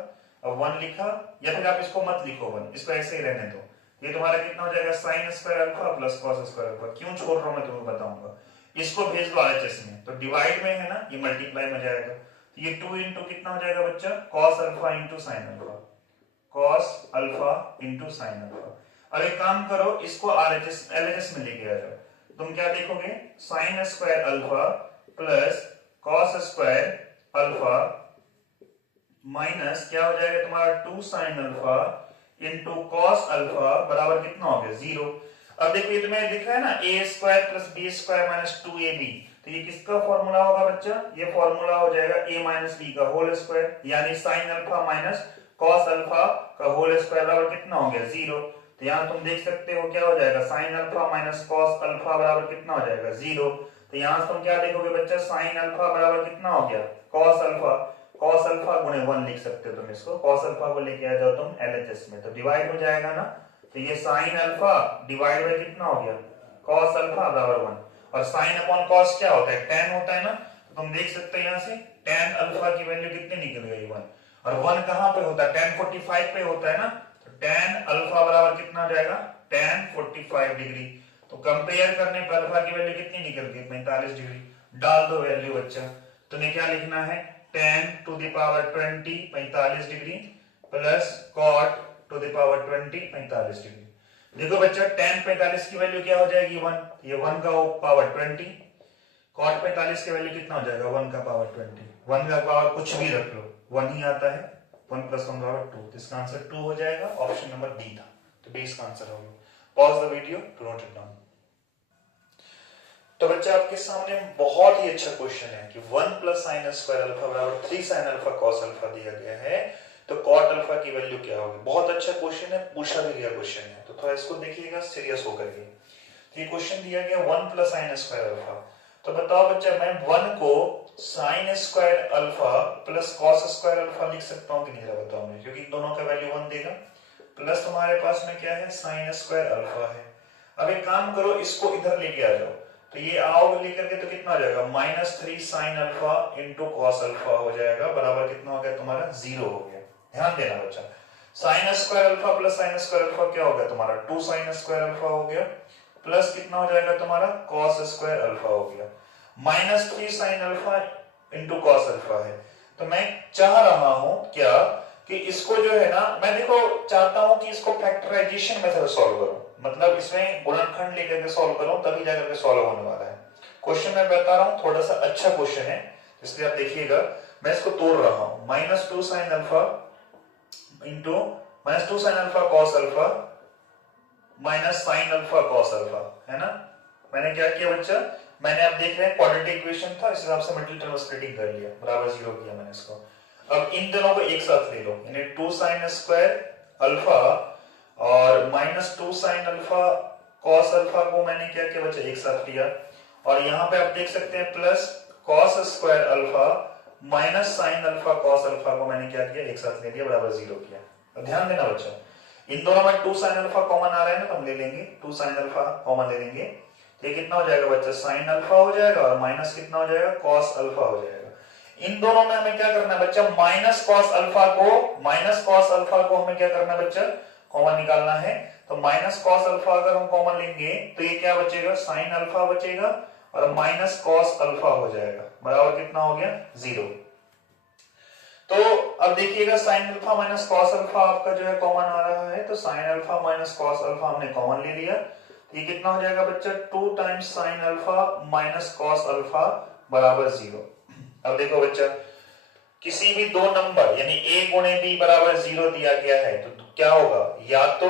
अब 1 लिखा, या फिर आप इसको मत लिखो 1, इसको ऐसे ही रहने दो। ये तुम्हारा कितना हो जाएगा, sine square alpha plus cos square alpha. क्यों छोड़ रहा हूं मैं तुम्हें बताऊंगा। इसको भेज दो आरएचएस में, तो डिवाइड में है ना, ये मल्टीप्लाई में जाएगा, तो ये 2 इंटू कितना हो जाएगा बच्चा, cos alpha into sine alpha, cos alpha into sine alpha. अब एक काम करो, इसको आरएचएस एलएचएस में लेके आ जाओ। तुम क्या देखोगे, sine square alpha plus cos square alpha minus क्या हो जाएगा तुम्हारा 2 sine alpha into cos alpha बराबर कितना हो गया, 0। अब देखो ये तुम्हें दिख रहा है ना, a square plus B square minus 2ab, तो ये किसका फॉर्मूला होगा बच्चा, ये फॉर्मूला हो जाएगा a माइनस बी का होल स्क्वायर, यानी sine alpha minus cos alpha का होल स्क्वायर बराबर कितना हो गया, 0। तो यहाँ तुम देख सकते हो क्या हो जाएगा, sine alpha minus cos alpha बराबर कितना हो जाएगा, 0। तो यहाँ से तुम क्या देखोगे बच्चा, साइन अल्फा बराबर कितना हो गया, कॉस अल्फा। cos अल्फा गुणे 1 लिख सकते हो तुम इसको, cos अल्फा को लेके आ जाओ तुम LHS में, तो डिवाइड हो जाएगा ना, तो ये sin अल्फा डिवाइड बाय कितना हो गया, cos अल्फा बराबर 1, और sin अपॉन cos क्या होता है, tan होता है ना, तो तुम देख सकते हो यहाँ से tan अल्फा की वैल्यू कितनी निकल गई 1, और 1 कहां पे होता है, tan 45 पे होता है ना, तो tan अल्फा बराबर कितना हो जाएगा, tan 45 डिग्री, तो कंपेयर करने पर अल्फा की वैल्यू कितनी निकल गई, 45 डिग्री, डाल दो वैल्यू बच्चा, तुम्हें क्या लिखना है, tan to the power 20 45 degree plus cot to the power 20 45 degree. देखो बच्चा tan 45 की वैल्यू क्या हो जाएगी 1, ये 1 का पावर 20, cot 45 की वैल्यू कितना हो जाएगा 1 का पावर 20, 1 का पावर कुछ भी रख लो 1 ही आता है, 1 + 1 बराबर 2, तो इसका आंसर 2 हो जाएगा, ऑप्शन नंबर बी था, तो बी इसका आंसर होगा। Pause the video to note it down. तो बच्चा आपके सामने बहुत ही अच्छा क्वेश्चन है कि 1 + sin स्क्वायर अल्फा बराबर 3 sin अल्फा cos अल्फा दिया गया है, तो cot अल्फा की वैल्यू क्या होगी। बहुत अच्छा क्वेश्चन है, पूछा भी गया क्वेश्चन है, तो थोड़ा इसको देखिएगा सीरियस होकर के। तो ये क्वेश्चन दिया गया 1 + sin स्क्वायर अल्फा, तो बताओ बच्चा मैं 1 को sin square alpha plus cos square alpha लिख सकता हूँ कि नहीं, जरा बताओ मुझे, क्योंकि दोनों का वैल्यू 1 देगा, प्लस तुम्हारे पास में क्या है sin स्क्वायर अल्फा है। अब एक काम करो, इसको इधर लेके आ जाओ, तो ये आओगे लेकर के तो कितना हो जाएगा -3 sin alpha into cos alpha हो जाएगा, बराबर कितना हो गया तुम्हारा 0 हो गया। ध्यान देना बच्चा, sin square alpha plus sin square alpha क्या हो गया तुम्हारा 2 sin स्क्वायर अल्फा हो गया, प्लस कितना हो जाएगा तुम्हारा cos स्क्वायर अल्फा हो गया, -3 sin alpha into cos alpha है। तो मैं चाह रहा हूं क्या कि इसको जो है ना, मैं देखो चाहता हूं कि इसको फैक्टराइजेशन मेथड सॉल्व करूं, मतलब इसमें गुणनखंड लेकर के सॉल्व करूं, तभी जाकर के सॉल्व होने वाला है। क्वेश्चन मैं बता रहा हूं थोड़ा सा अच्छा क्वेश्चन है, इसलिए आप देखिएगा, मैं इसको तोड़ रहा हूं, -2 sin alpha into -2 sin alpha cos alpha minus sin alpha cos alpha, है ना। मैंने क्या किया बच्चा, मैंने आप देख रहे हैं क्वाड्रेटिक इक्वेशन था, इस हिसाब से मिडिल टर्म स्प्लिटिंग कर लिया, बराबर 0 किया मैंने इसको। अब इन दोनों को एक साथ ले लो, यानी 2 sin स्क्वायर अल्फा और -2 sin अल्फा cos अल्फा को मैंने क्या किया बच्चा एक साथ लिया, और यहाँ पे आप देख सकते हैं plus cos square alpha minus sin alpha cos alpha को मैंने क्या किया एक साथ ले लिया, बराबर 0 किया। तो ध्यान देना बच्चा, इन दोनों में 2 sin अल्फा कॉमन आ रहा है ना, तो हम ले लेंगे 2 sin अल्फा कॉमन ले लेंगे, ये कितना हो जाएगा बच्चा sin अल्फा हो जाएगा, और माइनस कितना हो जाएगा cos अल्फा हो जाएगा। इन दोनों में हमें क्या करना है बच्चा, माइनस cos अल्फा को हमें क्या करना है बच्चा, कॉमन निकालना है। तो माइनस cos अल्फा अगर हम कॉमन लेंगे तो ये क्या बचेगा, sin अल्फा बचेगा, और माइनस cos अल्फा हो जाएगा, बराबर कितना हो गया 0। तो अब देखिएगा sin alpha minus cos alpha आपका जो है कॉमन आ रहा है, तो sin alpha minus cos alpha हमने कॉमन ले लिया, ये कितना हो जाएगा बच्चा 2 times sin alpha minus cos alpha बराबर 0। अब देखो बच्चा, किसी भी दो नंबर यानी a गुणे b बराबर 0 दिया गया है, तो क्या होगा, या तो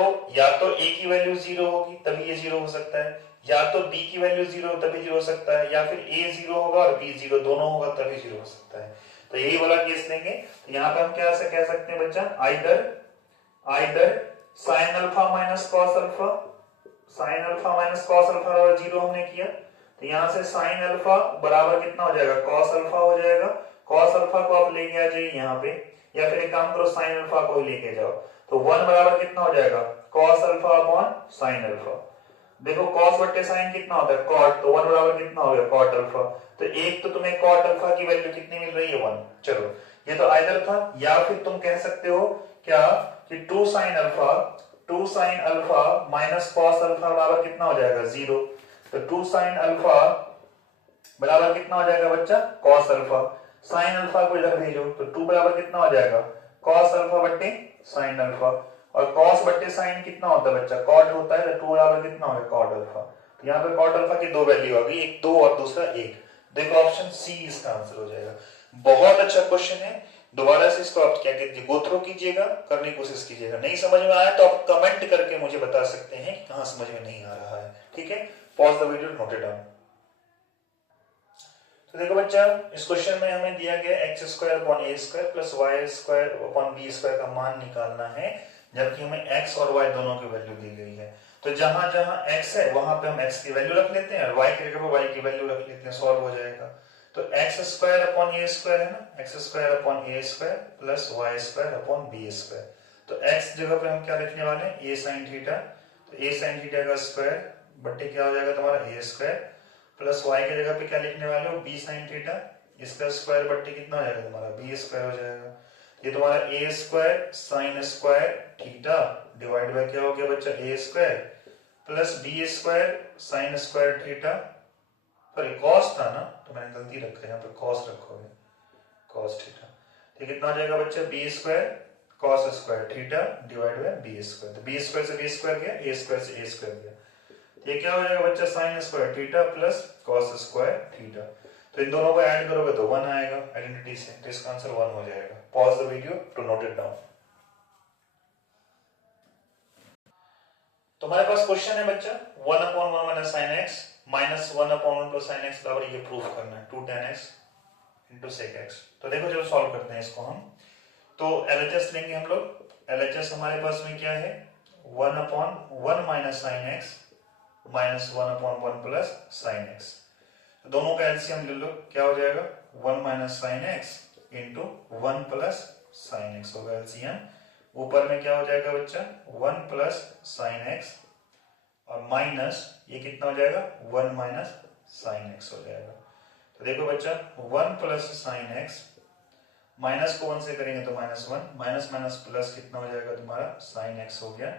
a की वैल्यू 0 होगी तभी ये 0 हो सकता है, या तो b की वैल्यू 0 तभी 0 हो सकता है, या फिर a 0 होगा और b 0 दोनों होगा तभी 0 हो सकता है। तो यही वाला केस लेंगे, तो यहाँ पे हम क्या से कह सकते हैं बच्चा, either sin alpha minus cos alpha, sin alpha minus cos alpha बराबर 0 हमने किया, तो यहाँ से sin अल्फा बराबर कितना हो जाएगा cos अल्फा हो जाएगा, cos अल्फा को आप लेके आ जाइए यहाँ पे, या फिर एक काम करो sin अल्फा को ही लेके जाओ, तो 1 बराबर कितना हो जाएगा cos alpha upon sin alpha. देखो cos बट्टे sin कितना होता है cot, तो 1 बराबर कितना हो गया cot अल्फा, तो एक तो तुम्हें cot अल्फा की वैल्यू कितनी मिल रही है 1। चलो ये तो आइदर था, या फिर तुम कह सकते हो क्या कि 2 sin alpha minus cos alpha बराबर कितना हो जाएगा 0, तो 2 sin अल्फा बराबर कितना हो जाएगा बच्चा cos अल्फा, sin अल्फा को इधर भेजो, तो 2 बराबर कितना हो जाएगा cos अल्फा बट्टे sin अल्फा, और cos बट्टे sin कितना होता है बच्चा cot होता है, तो 2 बराबर कितना हो गया cot अल्फा। तो यहाँ पे cot अल्फा की दो वैल्यू आ गई, एक 2 और दूसरा 1। देखो ऑप्शन सी इसका आंसर हो जाएगा। बहुत अच्छा क्वेश्चन है, दोबारा से इसको आप क्या कहते हैं गो थ्रू कीजिएगा, करने की कोशिश कीजिएगा। नहीं समझ में आया तो आप कमेंट करके मुझे बता सकते हैं कि कहां समझ में नहीं आ रहा है, ठीक है। Pause the video, note it down. तो देखो बच्चा, इस क्वेश्चन में हमें दिया गया x² upon a² plus y² upon b² का मान निकालना है, जबकि हमें x और y दोनों की वैल्यू दी गई है। तो जहां जहां x है वहां पे हम x की वैल्यू रख लेते हैं, और y की जगह पर y की वैल्यू रख लेते हैं, सॉल्व हो जाएगा। तो x square upon a square है ना, x square upon a square plus y square upon b square. तो एक्स जगह पे हम क्या लिखने वाले हैं, ए साइन थीटा। तो ए साइन थीटा का स्क्वायर बट्टे क्या हो जाएगा तुम्हारा ए स्क्वायर, प्लस वाई की जगह पे क्या लिखने वाले हो, बी साइन थीटा, इसका स्क्वायर बट्टे कितना हो जाएगा तुम्हारा बी स्क्वायर हो जाएगा। ये तुम्हारा a square sine square theta divide by क्या हो गया बच्चा a square plus B square sine square theta, sorry cos था ना तो मैंने गलती रखा है, यहाँ पे कॉस रखोगे, कॉस थीटा। तो कितना हो जाएगा बच्चा B square cos square theta divide by B square. तो बी स्क्वायर से बी स्क्वायर गया, ए स्क्वायर से ए स्क्वायर गया, ये क्या हो जाएगा बच्चा sign square theta plus cos square theta. तो इन दोनों को ऐड करोगे तो 1 आएगा आइडेंटिटी से, तो इसका आंसर 1 हो जाएगा। Pause the video to note it down. तुम्हारे पास क्वेश्चन है बच्चा 1 upon 1 minus sine x minus 1 upon 1 plus sine x बराबर ये प्रूफ करना है 2 tan x into sec x. तो देखो चलो सॉल्व करते हैं इसको हम। तो LHS लेंगे हम लोग। LHS हमारे पास में क्या है 1 upon 1 minus sine x minus 1 upon 1 plus sine x. दोनों का एलसीएम ले लो, क्या हो जाएगा 1 minus sine x into 1 plus sine x होगा एलसीएम। ऊपर में क्या हो जाएगा बच्चा 1 प्लस साइन एक्स और माइनस ये कितना हो जाएगा 1 माइनस साइन एक्स हो जाएगा। तो देखो बच्चा 1 प्लस साइन एक्स, माइनस को 1 से करेंगे तो -1, माइनस माइनस प्लस कितना हो जाएगा तुम्हारा साइन एक्स हो गया,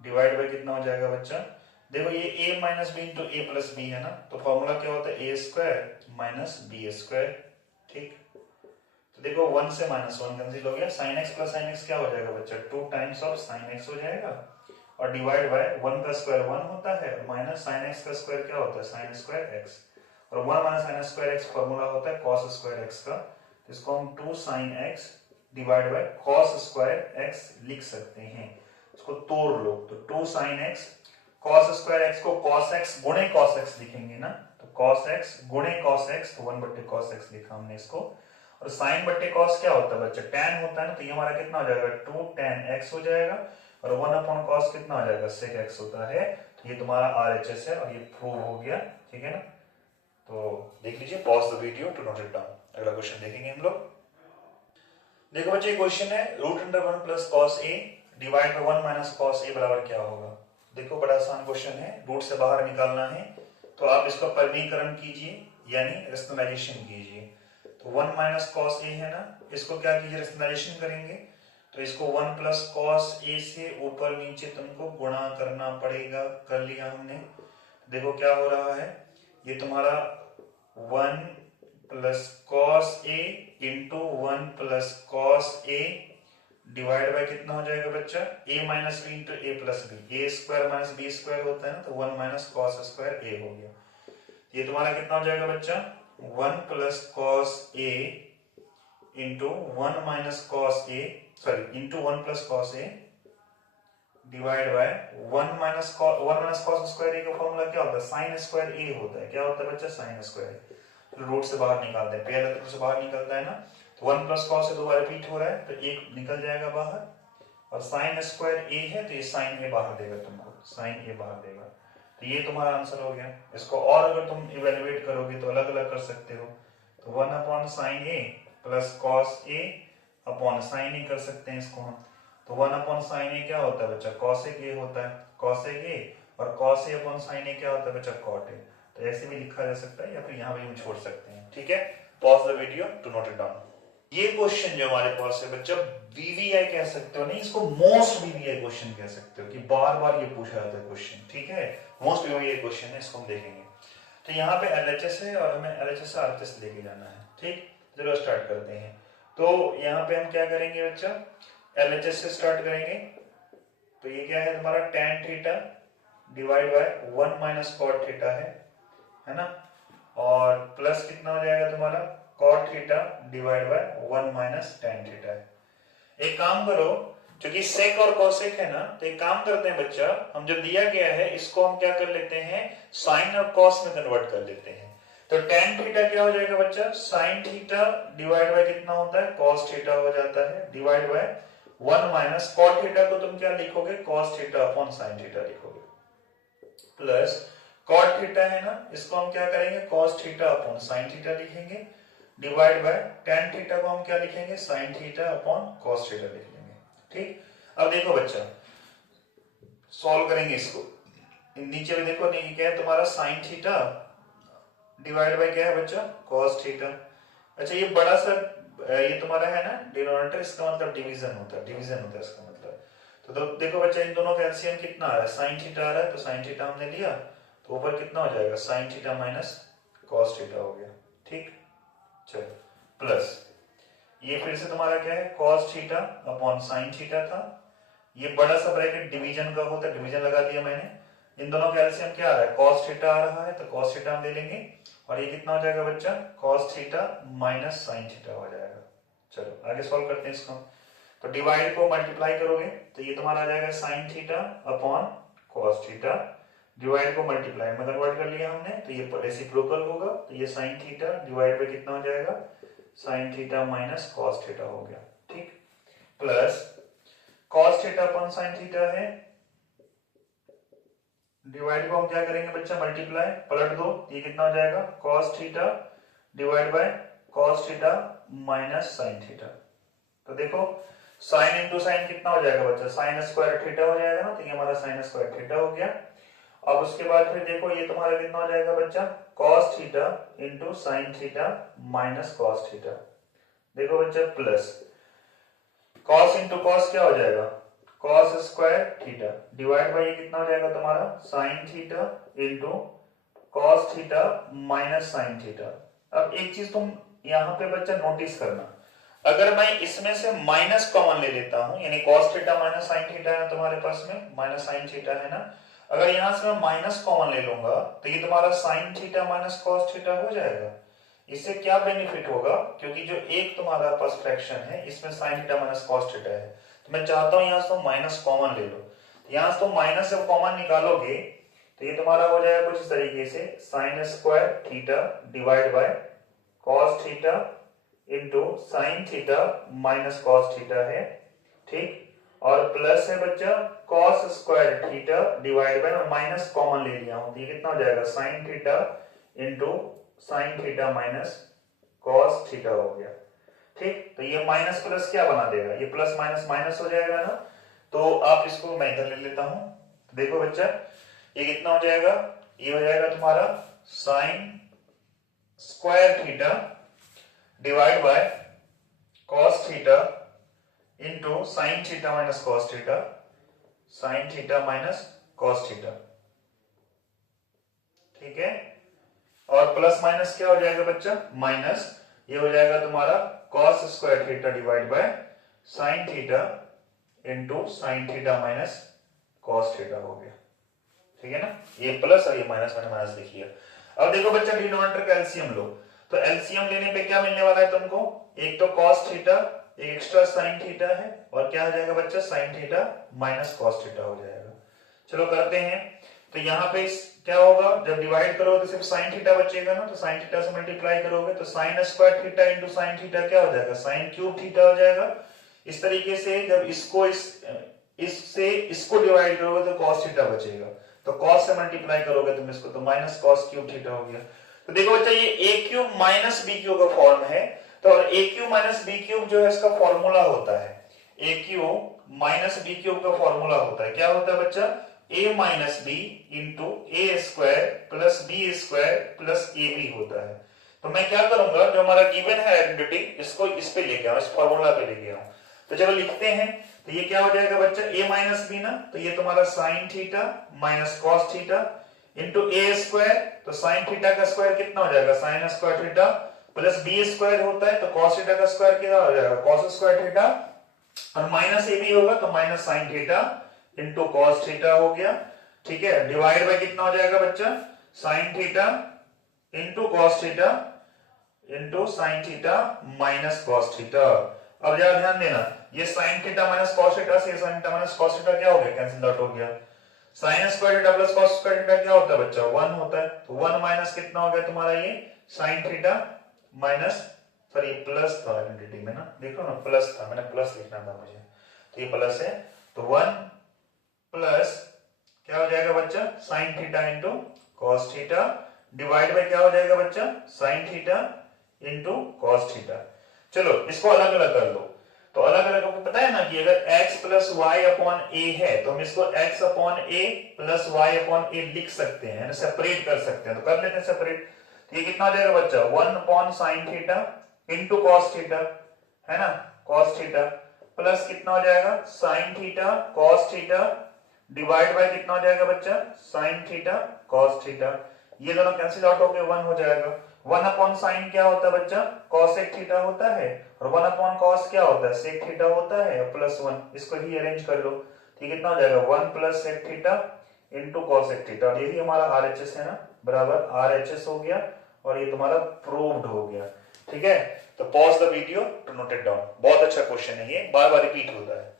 डिवाइड बाय कितना हो जाएगा बच्चा, देखो ये a minus b into a plus b है ना, तो फॉर्मूला क्या होता है a square minus B square. ठीक, तो देखो 1 से -1 कैंसिल हो गया, sine x plus sine x क्या हो जाएगा बच्चा 2 टाइम्स ऑफ साइन एक्स हो जाएगा, और डिवाइड बाय 1 का स्क्वायर 1 होता है और माइनस साइन एक्स का स्क्वायर क्या होता है साइन स्क्वायर एक्स, और 1 minus sine square x formula होता है कॉस स्क्वायर एक्स का। तो इसको हम 2 sine x divide by cos square x लिख सकते हैं। इसको तोड़ लो तो 2 sine x, cos square x को cos x गुणे cos x लिखेंगे ना, तो cos x गुणे cos x, तो 1 बट्टे cos x लिखा हमने इसको, और sin बट्टे cos क्या होता है बच्चा tan होता है ना, तो ये हमारा कितना हो जाएगा 2 tan x हो जाएगा, और 1 अपॉन cos कितना हो जाएगा sec x होता है। तो ये तुम्हारा RHS है और ये प्रूव हो गया, ठीक है ना। तो देख लीजिए, pause the video to note it down. अगला क्वेश्चन देखेंगे हम लोग। देखो बच्चे क्वेश्चन है √1 plus cos a divide by 1 minus cos a बराबर क्या होगा। देखो बड़ा आसान क्वेश्चन है, रूट से बाहर निकालना है, तो आप इसका परिमीकरण कीजिए यानी रेशनलाइजेशन कीजिए। तो 1 माइनस कॉस ए है ना, इसको क्या कीजिए रेशनलाइजेशन करेंगे, तो इसको 1 प्लस कॉस ए से ऊपर नीचे तुमको गुणा करना पड़ेगा, कर लिया हमने। देखो क्या हो रहा है, ये तुम्हारा 1 plus cos a into 1 plus cos a divide by कितना हो जाएगा बच्चा a minus b into a plus b, a square minus B square होता है ना, तो 1 माइनस कॉस स्क्वायर ए हो गया। ये तुम्हारा कितना हो जाएगा बच्चा 1 plus cos a into 1 minus cos a, sorry into 1 plus cos a divide by 1 minus cos square a का फॉर्मूला क्या होता है साइन स्क्वायर ए होता है, क्या होता है बच्चा साइन स्क्वायर। तो रूट से बाहर निकालते हैं, पहले रूट से बाहर निकलता है ना, तो 1 प्लस कॉस से दो बार रिपीट हो रहा है, तो एक निकल जाएगा बाहर, और साइन स्क्वायर ए है तो ये साइन ए बाहर देगा तुमको, साइन ए बाहर देगा। तो ये तुम्हारा आंसर हो गया। इसको और अगर तुम इवेल्युएट करोगे तो अलग अलग कर सकते हो, तो 1 अपॉन साइन ए प्लस कॉस ए अपॉन साइन ए कर सकते हैं इसको हम। तो 1 अपॉन साइन ए क्या होता है बच्चा कॉसेक ए होता है, कॉसेक ए, और कॉस ए अपॉन साइन ए क्या होता है बच्चा कॉट ए। तो ऐसे भी लिखा जा सकता है या फिर यहाँ भी हम छोड़ सकते हैं, ठीक है। Pause the video to note it down. ये क्वेश्चन जो हमारे पास है बच्चा वीवीआई कह सकते हो, नहीं इसको मोस्ट वीवीआई क्वेश्चन कह सकते हो, कि बार बार ये पूछा जाता है क्वेश्चन, ठीक है। मोस्ट वीवीआई क्वेश्चन है, इसको हम देखेंगे। तो यहाँ पे एलएचएस है और हमें एलएचएस से आरएचएस लेके जाना है, ठीक। चलो स्टार्ट करते हैं। तो यहाँ पे हम क्या करेंगे बच्चा एलएचएस से स्टार्ट करेंगे। तो ये क्या है तुम्हारा tan theta divide by 1 minus cot theta है ना, और प्लस कितना हो जाएगा तुम्हारा cot theta divide by 1 minus tan theta है। एक काम करो, क्योंकि sec और cosec है ना, तो एक काम करते हैं बच्चा, हम जो दिया गया है इसको हम क्या कर लेते हैं sin और cos में कन्वर्ट कर लेते हैं। तो tan थीटा क्या हो जाएगा बच्चा sin थीटा डिवाइड बाय कितना होता है cos थीटा हो जाता है, divide by 1 minus cot theta को तुम क्या लिखोगे cos theta upon sin theta लिखोगे, प्लस कॉट थीटा है ना, इसको हम क्या करेंगे cos theta upon sine theta लिखेंगे, डिवाइड बाय टेन थीटा को हम क्या लिखेंगे sine theta upon cos theta लिख लेंगे। ठीक, अब देखो बच्चा सॉल्व करेंगे इसको, नीचे में देखो नहीं क्या है तुम्हारा साइन थीटा डिवाइड बाय क्या है बच्चा कॉस थीटा। अच्छा ये बड़ा सा ये तुम्हारा है ना डिनोमिनेटर, इसका मतलब डिवीजन होता है इसका मतलब। तो देखो बच्चा इन दोनों का एलसीएम कितना आ रहा है, साइन थीटा आ रहा है, तो साइन थीटा हमने लिया तो ऊपर कितना हो जाएगा sign theta minus cos theta हो गया। ठीक, चलो प्लस ये फिर से तुम्हारा क्या है cos theta upon sine theta था, ये बड़ा सा ब्रैकेट डिवीजन का होता है, डिवीजन लगा दिया मैंने। इन दोनों का एलसीएम क्या आ रहा है कॉस थीटा आ रहा है, तो कॉस थीटा हम ले लेंगे और ये कितना हो जाएगा बच्चा cos theta minus sine theta हो जाएगा। चलो आगे सॉल्व करते हैं इसको। तो डिवाइड को मल्टीप्लाई करोगे तो ये तुम्हारा आ जाएगा sine theta upon cos theta, divide को मल्टीप्लाई में कन्वर्ट कर लिया हमने तो ये रेसिप्रोकल होगा, तो ये साइन थीटा डिवाइड बाय कितना हो जाएगा sign theta minus cos theta हो गया। ठीक, plus cos theta upon sine theta है, डिवाइड को हम क्या करेंगे बच्चा मल्टीप्लाई, पलट दो, ये कितना हो जाएगा cos theta divide by cos theta minus sine theta. तो देखो साइन इंटू साइन कितना हो जाएगा बच्चा साइन स्क्वायर थीटा हो जाएगा ना, तो ये हमारा साइन स्क्वायर थीटा हो गया। अब उसके बाद फिर देखो ये तुम्हारा कितना हो जाएगा बच्चा cos theta into sine theta minus cos theta. देखो बच्चा प्लस कॉस इंटू कॉस क्या हो जाएगा cos square theta, divide by ये कितना हो जाएगा तुम्हारा sine theta into cos theta minus sine theta. अब एक चीज तुम यहाँ पे बच्चा नोटिस करना, अगर मैं इसमें से माइनस कॉमन ले लेता हूं, यानी cos theta minus sine theta है तुम्हारे पास में माइनस साइन थीटा है ना, अगर यहां से मैं माइनस कॉमन ले लूंगा तो ये तुम्हारा sine theta minus cos theta हो जाएगा। इससे क्या बेनिफिट होगा, क्योंकि जो एक तुम्हारा पास फ्रैक्शन है इसमें sign theta minus cos theta है, तो मैं चाहता हूं यहां से तुम माइनस कॉमन ले लो, यहां से तुम माइनस जब कॉमन निकालोगे तो ये तुम्हारा हो जाएगा कुछ इस तरीके से sign square theta divide by cos theta into sine theta minus cos theta है। ठीक, और प्लस है बच्चा cos square theta divide bye minus common ले लिया हूं, तो ये कितना हो जाएगा sign theta into sine theta minus cos theta हो गया। ठीक, तो ये माइनस प्लस क्या बना देगा, ये प्लस माइनस माइनस हो जाएगा ना, तो आप इसको मैं इधर ले लेता हूं। देखो बच्चा ये कितना हो जाएगा, ये हो जाएगा तुम्हारा sign square theta divide by cos theta into sine theta minus cos theta, sign theta minus cos theta. ठीक है, और प्लस माइनस क्या हो जाएगा बच्चा माइनस, ये हो जाएगा तुम्हारा cos square theta divide by sine theta into sine theta minus cos theta हो गया। ठीक है ना, ये प्लस और ये माइनस, मैंने माइनस लिख लिया। अब देखो बच्चा डिनोमिनेटर का एलसीएम लो, तो एलसीएम लेने पे क्या मिलने वाला है तुमको, एक तो कॉस थीटा एक एक्स्ट्रा साइन थीटा है, और क्या हो जाएगा बच्चा sine theta minus cos theta हो जाएगा। चलो करते हैं, तो यहाँ पे क्या होगा जब डिवाइड करोगे तो सिर्फ साइन थीटा बचेगा ना, तो साइन थीटा से मल्टीप्लाई करोगे तो sine square theta into sine theta क्या हो जाएगा साइन क्यूब थीटा हो जाएगा। इस तरीके से जब इससे इसको डिवाइड करोगे तो कॉस थीटा बचेगा, तो कॉस से मल्टीप्लाई करोगे तुम इसको तो माइनस कॉस क्यूब थीटा हो गया। तो देखो बच्चा ये a cube minus b cube का फॉर्म है, तो a cube minus b cube जो है इसका फॉर्मूला होता है, a cube minus b cube का फॉर्मूला होता है, क्या होता है बच्चा a minus b into a square plus B square plus a b होता है। तो मैं क्या करूंगा जो हमारा गिवन है आइडेंटिटी इसको इस पे लेके आऊं, इस फॉर्मूला पे लेके आऊं। तो चलो लिखते हैं, तो ये क्या हो जाएगा बच्चा a माइनस बी ना, तो ये तुम्हारा sine theta minus cos theta into a square, तो साइन थीटा का स्क्वायर कितना हो जाएगा sine square theta plus B square होता है, तो कॉस थीटा का स्क्वायर क्या हो जाएगा कॉस स्क्वायर थीटा, और माइनस ए बी होगा तो minus sign theta into cos theta हो गया। ठीक है, डिवाइड बाय कितना हो जाएगा बच्चा sine theta into cos theta into sine theta minus cos theta. अब जरा ध्यान देना, ये sine theta minus cos theta से sine theta minus cos theta क्या हो गया कैंसिल आउट हो गया, sine square theta plus cos square theta क्या होता है बच्चा 1 होता है, तो 1 माइनस कितना हो गया तुम्हारा ये sine theta minus, sorry plus था आइडेंटिटी में ना, देखो ना प्लस था, मैंने प्लस लिखना था मुझे, तो ये प्लस है, तो 1 प्लस क्या हो जाएगा बच्चा sine theta into cos theta divide by क्या हो जाएगा बच्चा, sine theta into cos theta. चलो इसको अलग अलग कर लो। तो अलग अलग आपको पता है ना कि अगर x प्लस वाई अपॉन ए है तो हम इसको x अपॉन ए प्लस वाई अपॉन ए लिख सकते हैं, सेपरेट कर सकते हैं। तो कर लेते हैं सेपरेट। तो ये कितना हो जाएगा बच्चा, 1 upon sine theta into cos theta, है ना, कॉस थीटा प्लस कितना हो जाएगा sine theta cos theta divide by कितना हो जाएगा बच्चा, साइन थीटा कॉस थीटा। ये दोनों कैंसिल आउट होकर 1 हो जाएगा। 1 अपॉन साइन क्या होता है बच्चा, कॉसेक थीटा होता है, और 1 अपॉन कॉस क्या होता है, सेक थीटा होता है, प्लस 1 इसको ही अरेंज कर लो। ठीक, कितना हो जाएगा 1 plus sec theta into cosec theta, और यही हमारा आरएचएस है ना, बराबर आरएचएस हो गया, और ये तुम्हारा प्रूव्ड हो गया। ठीक है, तो pause the video to note it down. बहुत अच्छा क्वेश्चन है ये, बार बार रिपीट होता है।